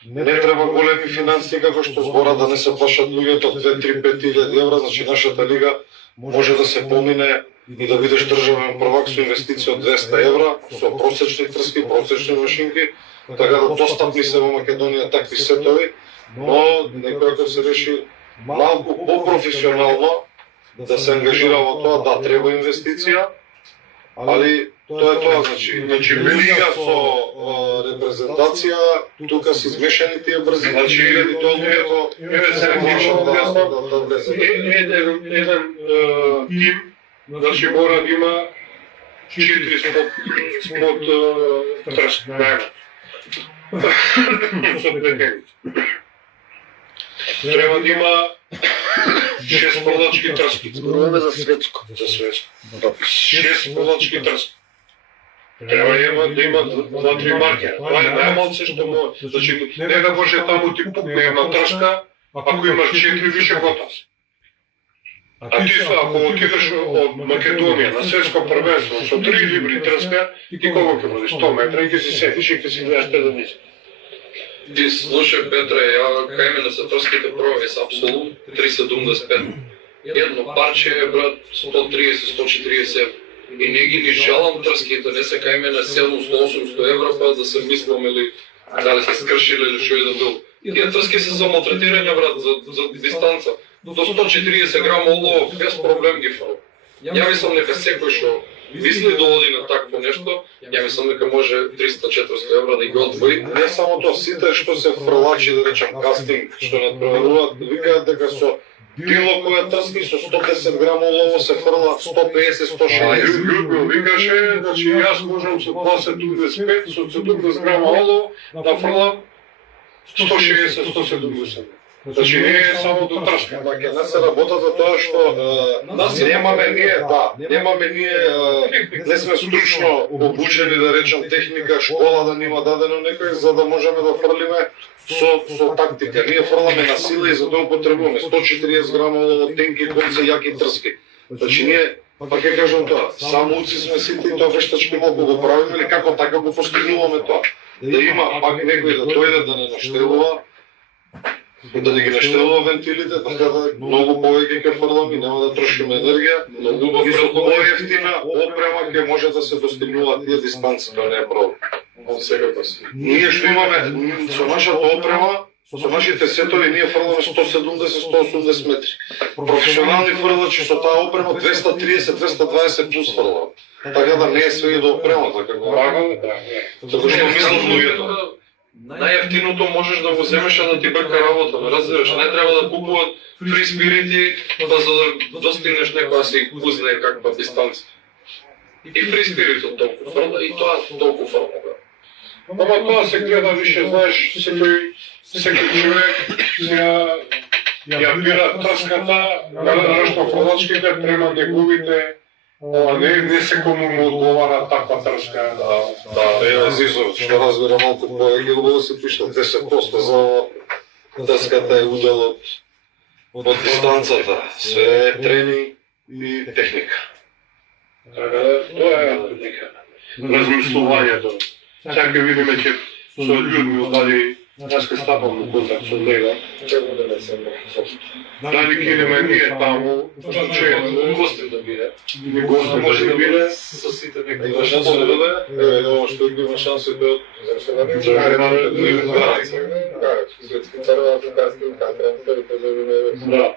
не треба големи финансии, како што збора да не се плашат луѓето 2-3-5 илјади евра, значи нашата лига може да се помине и да бидеш државен првак со инвестиција од 200 евра, со просечни трски, просечни машинки, така да достапни се во Македонија такви сетови, но некој ако се реши малку по-професионално да се ангажира во тоа, да треба инвестиција, али тоа е тоа, значи лига со репрезентација, тука се измешани тие брзи, значи и тоа луѓето се да влезе. Еден тим, значи мора да има 4 спот трст, најма. Со претеници. Треба да има 6 продачки трски. Зборуваме за светско. За светско. 6 продачки трски. Треба да има 2-3 маркера. Това е најмалце што може. Значи, не да може таму ти пукне една трска, ако имаш 4 више готов. А ти ако отидеш од Македонија на светско првенство со 3 либри трска, ти колку ќе бъдеш 100 метра и ќе си седиш и ќе си гледаш те да ниси. Ти слушай, Петре, ја кај мене се трските први се апсолут 3,75. Едно парче е, брат, 130-140 евра. И не ги ни жалам трските, не се кај мене 700-800 евра, па да се мислам или дали се скршили или шо и да бил. Тие трски се за малтретирање, брат, за дистанца. До 140 грама олово без проблем ги фал. Ја мислам нека секој што мисли да оди на такво нешто, ја мислам дека може 300-400 евра да ги одвои. Не само тоа, сите што се фрлачи, да речем кастинг, што надпреваруваат, викаат дека со било која трски со 110 грама олово се фрла 150-160. Љубил викаше, значи јас можам со 275, со 70 грама олово да фрлам 160-170. Значи не е само до трска. Ама ќе не се работата тоа што немаме ние, не сме стручно обучени, да речем, техника, школа да нима дадено некој, за да можеме да фрлиме со тактика. Ние фрламе на сила и за тоа потребуваме 140 грама олово, тенки конци, јаки трски. Значи ние Па ќе кажам тоа, само уци сме сите и тоа вештачки малку го правиме или како така го постигнуваме тоа. Да има пак некој да дојде да не наштелува, да не ги наштелува вентилите, така да многу повеќе ќе фрламе, нема да трошиме енергија, многу поевтина опрема ќе може да се достигнува тие дистанци, тоа не е проблем. Ние што имаме со нашата опрема, со нашите сетови ние фрламе 170-180 метри. Професионални фрлачи со таа опрема 230-220 плюс фрлат. Така да не е све и до опремата, како затоа што мислам луѓето. Најевтиното можеш да го земеш а да ти брка работа, разбираш, не треба да купуват фри спирити да за да достигнеш некоја си кузне каква дистанција. И фри спиритот толку фрла и тоа толку фрла. Ама тоа се гледа више, знаеш, секој човек ја бира трската, нешто фрлачките, према неговите, не секому му одговара таква трска. Да, Зизов, што разбира малку повеќе, убаво се пише 10% за трската и уделот од дистанцата. Све е тренинг и техника. Така да, тоа е размислувањето. Сега ќе видиме ќе со Людмил дали днеска стапам контакт со него. Дали ќе идеме ние таму, че Гости да биде. ни гости може да биде. Со сите некои. Има шанса да биде? Еве, ова што има шанса да Да.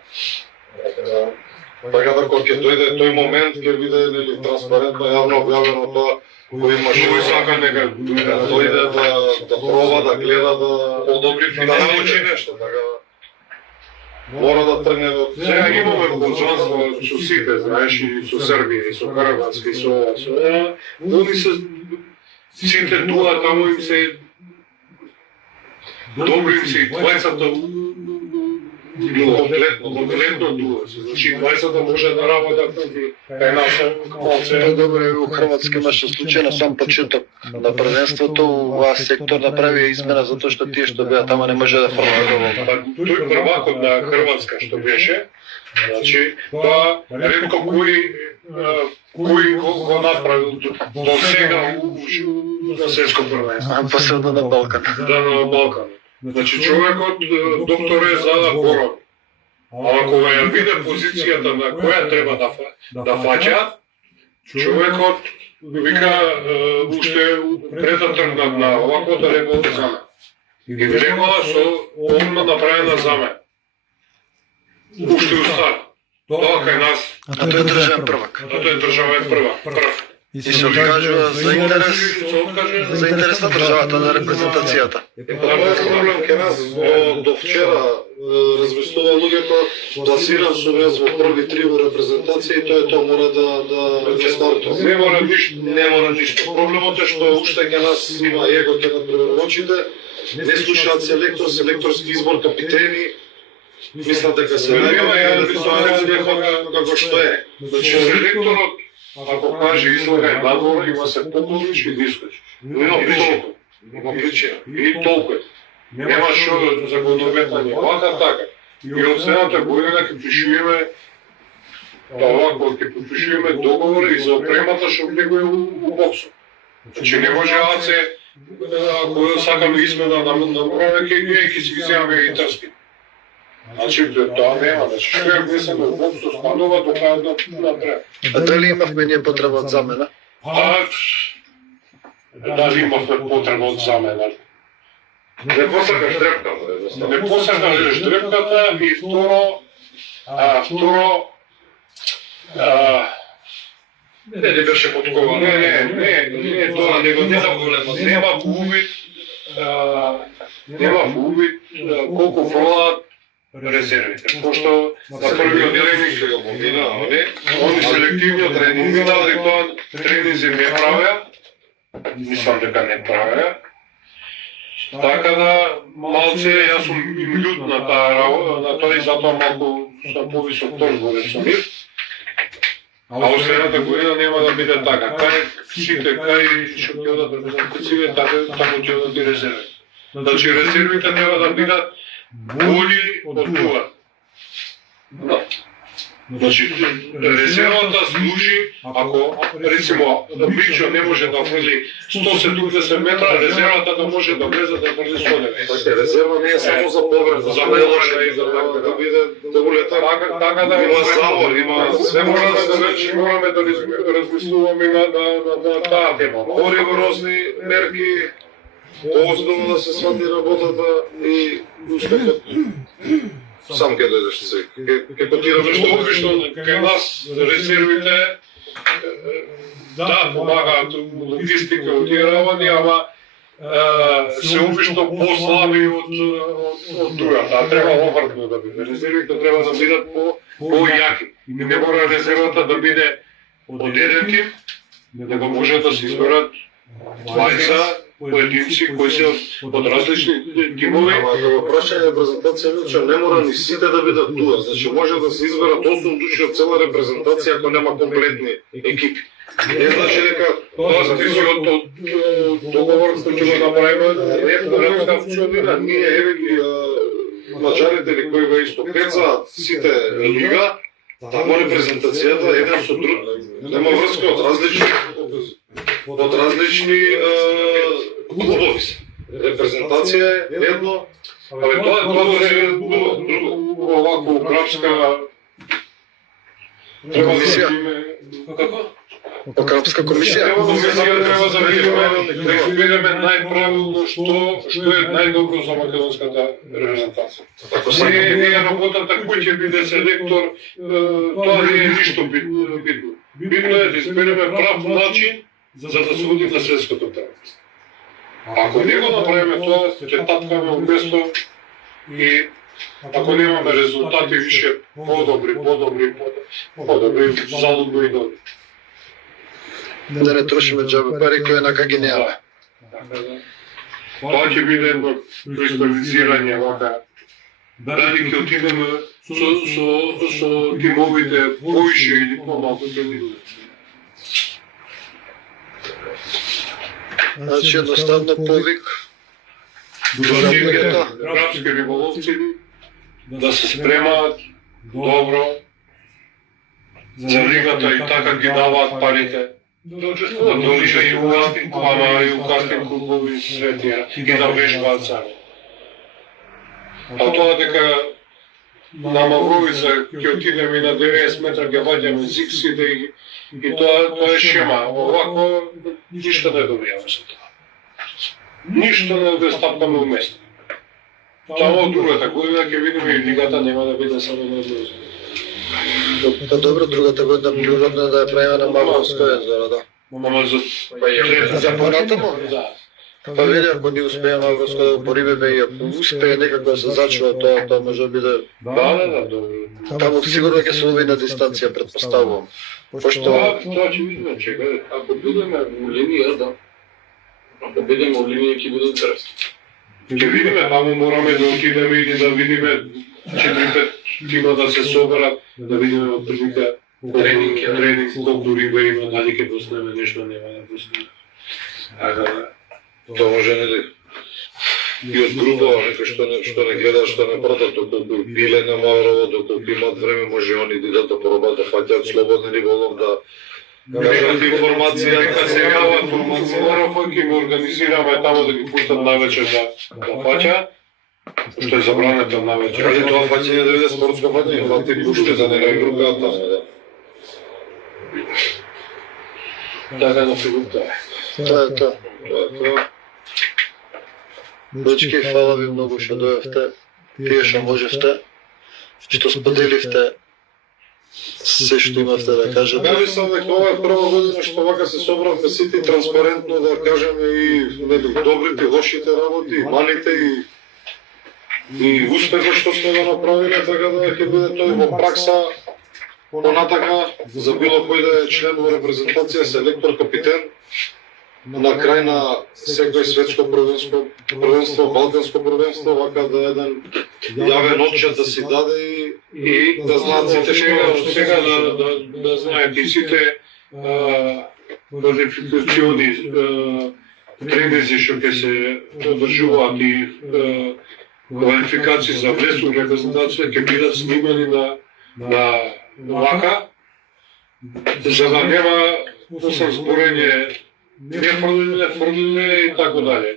така да кога ќе дојде тој момент ќе биде нели транспарентно јавно објавено тоа кој имаш Кој сака нека дојде да проба, да гледа, да подобри да научи нешто, така мора да тргне од Сега имаме познанство со сите, знаеш, и со Србија, и со Хрватска, и со ова, со ова. Они се сите туа таму им се добри им се и двајцата комплетно туа. Значи двајцата може да работат кај нас малце. Добре, у Хрватска имаше случај на сам почеток на првенството, оваа сектор направи измена затоа што тие што беа тама не може да фрлат доволно. Па, тој првакот на Хрватска што беше, значи, тоа ретко кој го направил до сега на светско првенство. А посебно на Балкан. Да, на Балкан. Значи човекот доктор е за корон. А ако ја виде позицијата на која треба да фаќа, човекот вика уште пред да тргнат на овако да рекол за мене. И ви рекола со умно направена за мене. Уште устар. Тоа кај нас, А тој е државен првак. тоа е државен прв. И се откажува за интерес на државата, на репрезентацијата. Тоа е проблем кај нас. До вчера размислува луѓето пласиран со вез во први три во репрезентација и тоа мора да стартува. Не мора ништо. Проблемот е што уште кај нас има его ќе на преводачите, не слушаат селекторски избор, капитени, мислат дека се како што е. Значи, селекторот, ако каже излагај надвор, има се поклониш и да искочиш. Нема причина. И толку е. Нема шо за го доветање. Вака така. И од следната година ќе пишуваме овако, ќе подпишуваме договор и за опремата што го е у боксот. Значи не може АЦ, ако сакаме измена на мораме, ќе си ги земаме и трски. Значи тоа нема, значи што ја внесеме у боксот, станува до крајот на треба. А дали имавме ние потреба од замена? Дали имавме потреба од замена? Не посакаш дрепка, Не посакаш дрепката и второ, Не беше подковано. не, тоа нема увид, колку фрлаат резервите. Пошто на првиот тренинг Сега бомбина, они селективно тренингуваа и тоа тренинзи не правеа. Мислам дека не правеа. Така да, малце, јас сум им лют на таа работа, на тоа и затоа малку сум повисок торговен со нив. А во следната година нема да биде така. Кај сите, кај што ќе одат репрезентације, таму ќе одат и резерви. Значи резервите нема да бидат боли од тоа. Значи, резервата служи, ако, речимо, Бичо не може да фрли 170 метра, резервата да може да влезе да фрли 190. Така, резерва не е само за повреда, За повреда и за да биде да улета. Така да Има завор, има се мора да вече мораме да размислуваме на таа тема. rigorозни мерки, поозбилно да се свати работата и успехот сам ќе дојдеш се. Ќе котираме Што обично кај нас резервите да помагаат логистика од тие работи, ама се обично послаби од другата, а треба обратно да биде. Резервите треба да бидат појаки. Не мора резервата да биде од еден тип, него може да се изберат 20 поединци кои се од различни тимови. Ама ако го прашање репрезентација Милчо, не мора ни сите да бидат туа. Значи може да се изберат 8 души од цела репрезентација ако нема комплетни екипи. Не значи дека Тоа зависи од договорот кој ќе го направиме, не функционира. ние еве ги мажарите или кои го истопецаат сите лига, тамо репрезентацијата еден со друг нема врска од различни клубови се. Репрезентација е едно. Абе тоа е друго. Овако крапска треба да видиме како? Крапска комисија. Треба да видиме најправилно што е најдобро за македонската репрезентација. Ако се Не е работата кој ќе биде селектор, тоа не е ништо битно. Битно е да избереме прав начин за да се води на светското првенство. Ако не го направиме тоа, ќе тапкаме уместо и ако немаме резултати више подобри, залудно и добри. да не трошиме џабе пари кои на ги нема. Тоа ќе биде едно кристализирање вака. Дали ќе отидеме со тимовите поише или помалку ќе видиме. Значи едноставно повик Грабски риболовци да се спремаат добро за лигата и така ги даваат парите. Да учествуваат до лига и у кастинг клубови светија и да вежбаат сами. А тоа дека на Мавровица ќе отидеме и на 90 метра ќе ваѓаме зиксите и тоа е шема. Овако ништо не добиваме со тоа. Ништо не да стапкаме уместо. Тамо од другата година ќе видиме и лигата нема да биде само на одложи. Добро, другата година природно да ја правиме на Мавровско езеро, да. Ама За понатамо? Да. Па види, ако ни успее Мавровско да го порибеме и ако успее некако да се зачува тоа може да биде... Да, добро. Таму сигурно ќе се лови на дистанција, предпоставувам. Пошто... Тоа ќе видиме, чекај. Ако бидеме у линија, да. Ако бидеме у линија, ќе биде интересно. Ќе видиме, ама мораме да отидеме и да видиме 4-5 тима да се соберат, да видиме од прилика тренинг, колку риба има, дали ќе пуснеме нешто, нема да пуснеме. Тоа може нели и од група, некој што не гледа, што не прата, доколку пиле на Маврово, доколку имат време, може они да идат да пробат да фаќаат слободен риболов, да кажат информација, Нека се јава информација, ќе го организираме тамо да ги пуштат навечер да фаќаат, што е забрането навечер. Каде тоа фаќање да биде спортско фаќање, фати пуште да не игрукаат таму, да. Така на фигурта е. Тоа е тоа. Дечки, фала ви многу што дојавте, тие што можевте, што споделивте се што имавте да кажете. Ја мислам дека ова е прва година што вака се собравме сите транспарентно да кажеме и добрите, лошите работи, и малите и успехот што сме го направиле, така да ќе биде тој во пракса понатака За било кој да е член во репрезентација, селектор, капитен, на крај на секој светско првенство, балканско првенство, вака да еден јавен отчет да си даде и да знаат сите што сега да знаете и сите квалификациони тренинзи што ќе се одржуваат и квалификации за влез во репрезентација ќе бидат снимани на вака, за да нема зборење, нефрлење и така дале.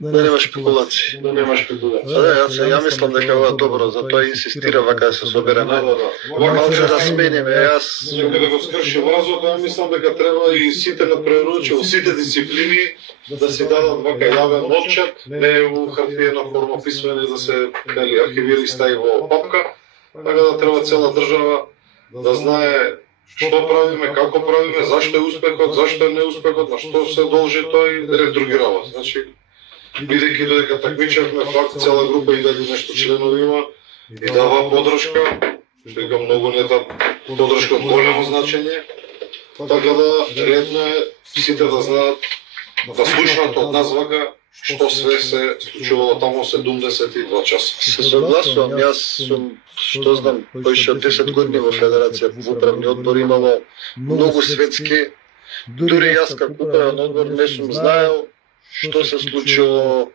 Да нема шпекулации. Да нема шпекулација. Ја мислам дека ова добро, затоа инсистира вака да се собереме. Малце да смениме, јас... Дека да го скрши вазот, ја мислам дека треба и сите надпреварувачи во сите дисциплини да си дадат вака јавен отчет, не у хартиена форма писмени да се архивира и стави во папка, така да треба цела држава да знае што правиме, како правиме, зашто е успехот, зашто е неуспехот, на што се должи тој, ред други работи. Значи, бидејќи додека такмичевме, факт цела група и дали нешто членови има и дава подршка, што дека многу не да подршка од големо значење, така да редно е сите да знаат, да слушнат од нас вака, што све се случувало таму 72 часа. Се согласувам, јас сум, што знам, поише од 10 години во Федерација, во управни одбор имало многу светски, дури јас како управен одбор не сум знаел што се случило,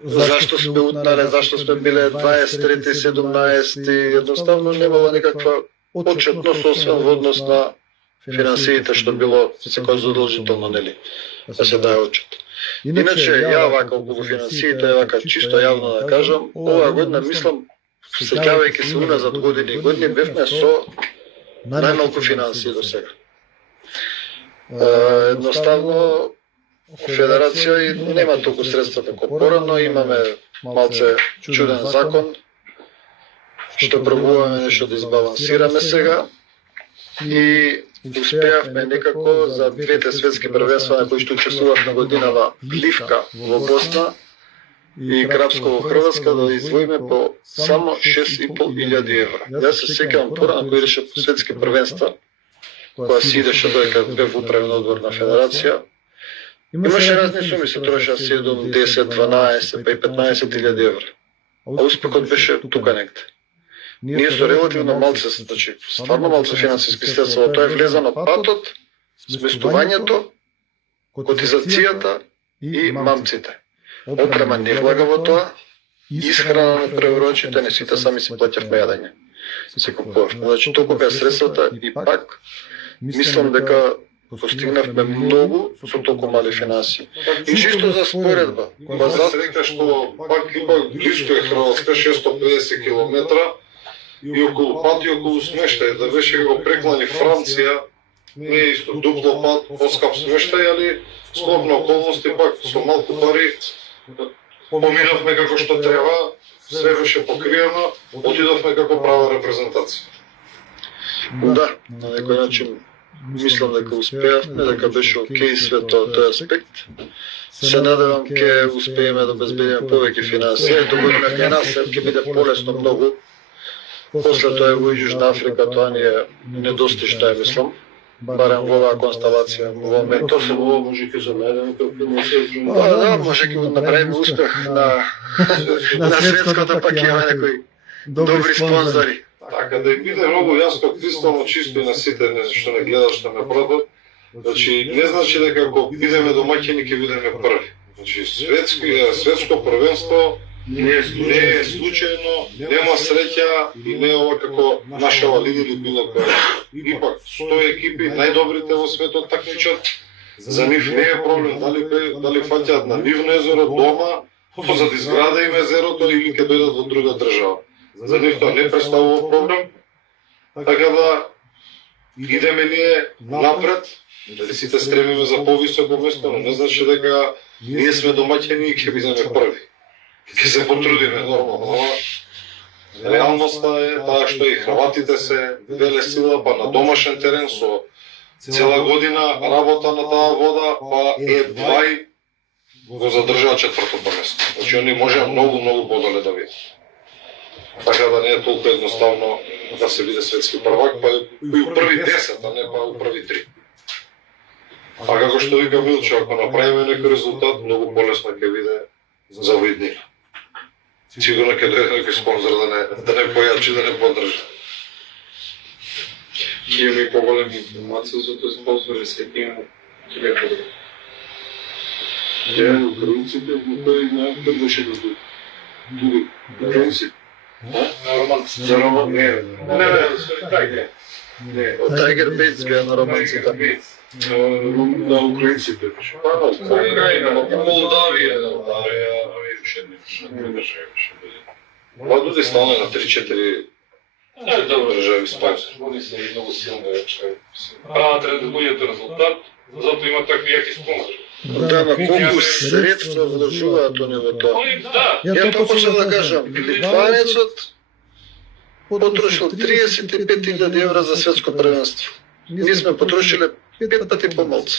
зашто сме утнале, зашто сме биле 23, 17, едноставно немало никаква отчетност, освен во однос на финансиите, што било секој задолжително, нели, да се даде отчет. Иначе, ја вака околу финансиите, вака чисто јавно да кажам, оваа година мислам, сеќавајќи се уназад години и години, бевме со најмалку финансии до сега. Едноставно, Федерација и нема толку средства како порано, имаме малце чуден закон, што пробуваме нешто да избалансираме сега и успеавме некако за двете светски првенства на кои што учествувавме годинава Ливка во Босна и Крапско во Хрватска да извоиме по само 6.500 евра. Јас се сеќавам порано кои реше по светски првенства, која си идеше додека бев управен одбор на Федерација. Имаше разни суми, се трошеа 7, 10, 12, па и 15.000 евра. А успехот беше тука негде. Ние со релативно малце, значи, стварно малце финансиски средства, тоа е влезано патот, сместувањето, котизацијата и мамците. Опрема не влага во тоа, исхрана на преварувачите, не сите сами си платевме јадење. Се купувавме. Значи, толку беа средствата и пак, мислам дека постигнавме многу со толку мали финансии. И чисто за споредба. Јас река што пак имак близко е Хрватска, 650 километра, и околу пат и околу смештај, да беше го преклани Франција, не е исто, дупло пат, поскап смештај, али склоп на околности пак со малку пари поминавме како што треба, све беше покриено, отидовме како права репрезентација. Да, на некој начин мислам дека успеавме, дека беше окей све тој аспект. Се надевам ќе успееме да обезбедиме повеќе финансија и до година кај нас ќе биде полесно многу. После тоа во Јужна Африка тоа ни е недостижно, ја мислам. Барем во оваа констелација, во момент. Тоа се во може ќе замедеме како финансија. Да, може ќе направиме успех на светското, пак има некои добри спонзори. Така да биде многу јасно, кристално чисто и на сите што не гледат, што ме пратат. Значи, не значи дека ако бидеме домаќини ќе бидеме први. Значи, светско првенство не е случајно, нема среќа и не е ова како нашава лига или било која. Ипак, 100 екипи, најдобрите во светот такмичат, за нив не е проблем дали фаќаат на нивно езеро дома, за да изграда им езерото или ќе дојдат во друга држава. За нив тоа не представува проблем, така да идеме ние напред, дали сите стремиме за повисоко место, но не значи дека ние сме домаќини и ќе бидеме први. Ќе се потрудиме нормално. Реалноста е таа што и хрватите се веле сила, па на домашен терен со цела година работа на таа вода, па едва и го задржаа четвртото место. Значи, они можеа многу подоле да видат. Така да не е толку едноставно да се биде светски првак, па и у први 10, а не па у први 3. А како што вика Милчо, ако направиме некој резултат, многу полесно ќе биде за виднина. Сигурно ќе дојде некој спонзор да не појачи, да не поддржи. Ќе има и поголема информација за тој спонзор, се ќе биде подобро. Украинците, кој најавка беше да дури. Украинците. На романците. За роман не. Тајгер. Тайгер Бейтс беа на романците. На украинците. Па, на Украина и на Молдавија. Младите стане на 3-4 Добро. држави спонзор. Они се многу силни вече. Прават треба да бидете резултат, затоа има такви јаки спонзори. Да, на колку средства вложуваат они во тоа. Они, да, Ја тоа почнав да кажам, Литванецот потрошил 35.000 евра за светско првенство. Ние сме потрошиле 5 пати помалку.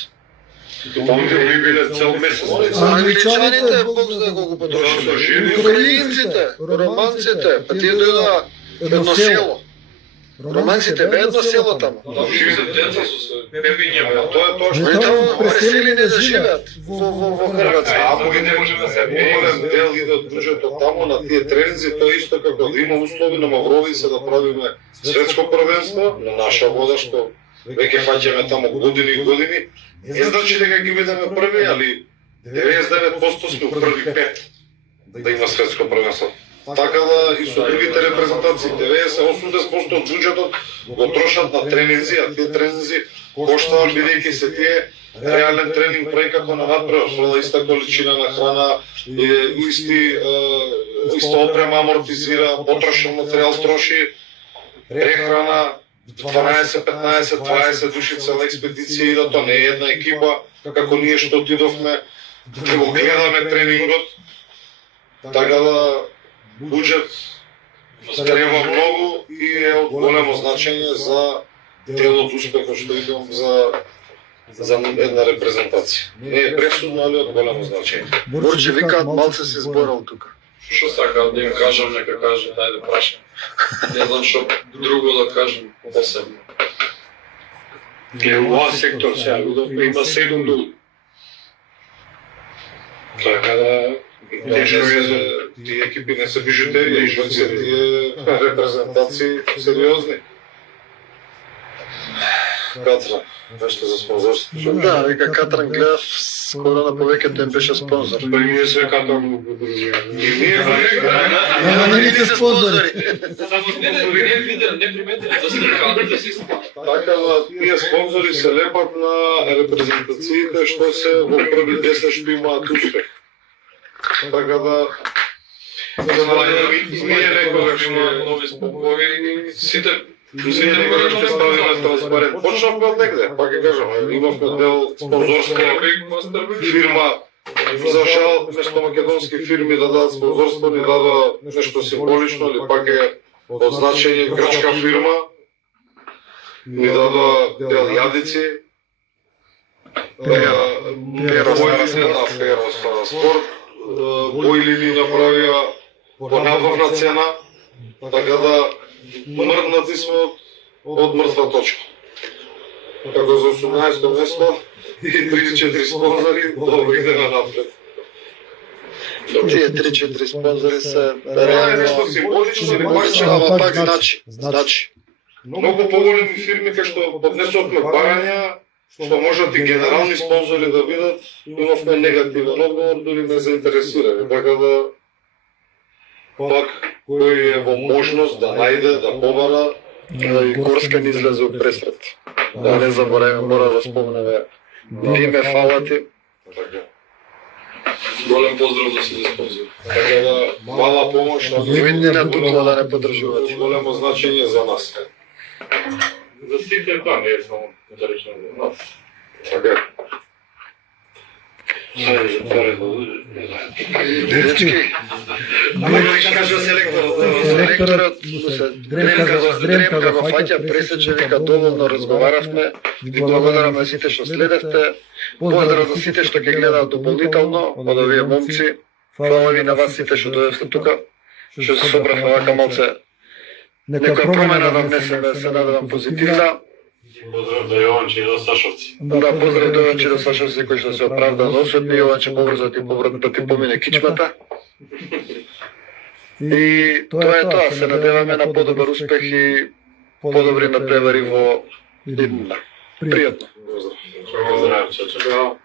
Помните ми биле цел месец. Англичаните, Бог знае колку потрошиле. Украинците, романците, па тие дојдоа едно село. Романците бе едно село таму. Живите деца со бебиња. Тоа е тоа што И таму преселени да живеат во Хрватска. Ако ги не може да се голем дел иде од буџетот таму на тие тренинзи, тоа исто како да има услови на Мавровице да правиме светско првенство на наша вода што веќе фаќаме таму години и години. Не значи дека ги бидеме први, али 99% сме први 5 да има светско првенство. Така да и со другите репрезентации 90-80% од буџетот го трошат на тренинзи, а тие тренинзи коштаат бидејќи се тие реален тренинг прави како на надпревар, фрла иста количина на храна, иста опрема амортизира, потрошен материјал троши, прехрана, 12, 15, 20 души цела експедиција идат, тоа не е една екипа, како ние што отидовме, да го гледаме тренингот, така да буџет треба многу и е од големо значење за целот успехот што идем за една репрезентација. Не е пресудно, али од големо значење. Борче викаат малце се зборал тука. Што сакам да им кажам, нека каже, дај да прашам. Не знам што друго да кажам посебно. Ке оваа сектор сега видовме има 7 луѓе. Така да тешко е за тие екипи не се бижутерија, и се тие репрезентации сериозни. Катра, нешто за спонзорство. Да, вика Катран гледав, скоро на повеќето им беше спонзор. Па и ние се Катран го подружуваме. И ние Ама не ви се спонзори. Не видел, не приметил да се да се така да тие спонзори се лепат на репрезентациите што се во први 10 што имаат успех. Така да ние некогаш има нови спопови и сите ние некогаш ќе ставиме транспарент. Почнавме од негде, пак ќе кажам, имавме дел спонзорство фирма. За жал, нешто македонски фирми да дадат спонзорство, ни дадоа нешто символично, или пак е од значење грчка фирма. Ни дадоа дел јадици, Перо Стара Спорт, Бојли ни направија по надворна цена, така да мрднати сме од мртва точка. Како за 18-то место и 3-4 спонзори, добро идеме напред. Тие 3-4 спонзори се Тоа е реално. нешто символично, или Повеќе, пак ама пак значи. многу поголеми фирми кај што поднесовме барања, што можат и генерални спонзори да видат, имавме негативен одговор, дури не заинтересирани. Така да пак кој е во можност да најде, да побара, И Горска ни излезе у пресрет. Да не забораваме, мора да спомнеме Диме, фала ти. така. Голем поздрав за сите спонзори. Така да мала помош на Виднина дупла да не подржувате. големо значење за нас. За сите, да, не е само да речем за нас. Така. Ајде, затвори Дечки, кажа селекторот, Дренка го фаќа, пресече, вика, доволно разговаравме, ви благодарам на сите што следевте, поздрав за сите што ќе гледаат дополнително, од овие момци, фала ви на вас сите што дојдовте тука, што се собравме вака малце, некоја промена да внесеме, се надевам позитивна. Поздрав до Јованче и до Сашовци. Да, поздрав до Јованче и до Сашовци кој што се оправда на осветни, Јованче побрзо да ти помине кичмата. И тоа е тоа, се надеваме на подобар успех и подобри надпревари во иднина. Пријатно. Поздрав, чао.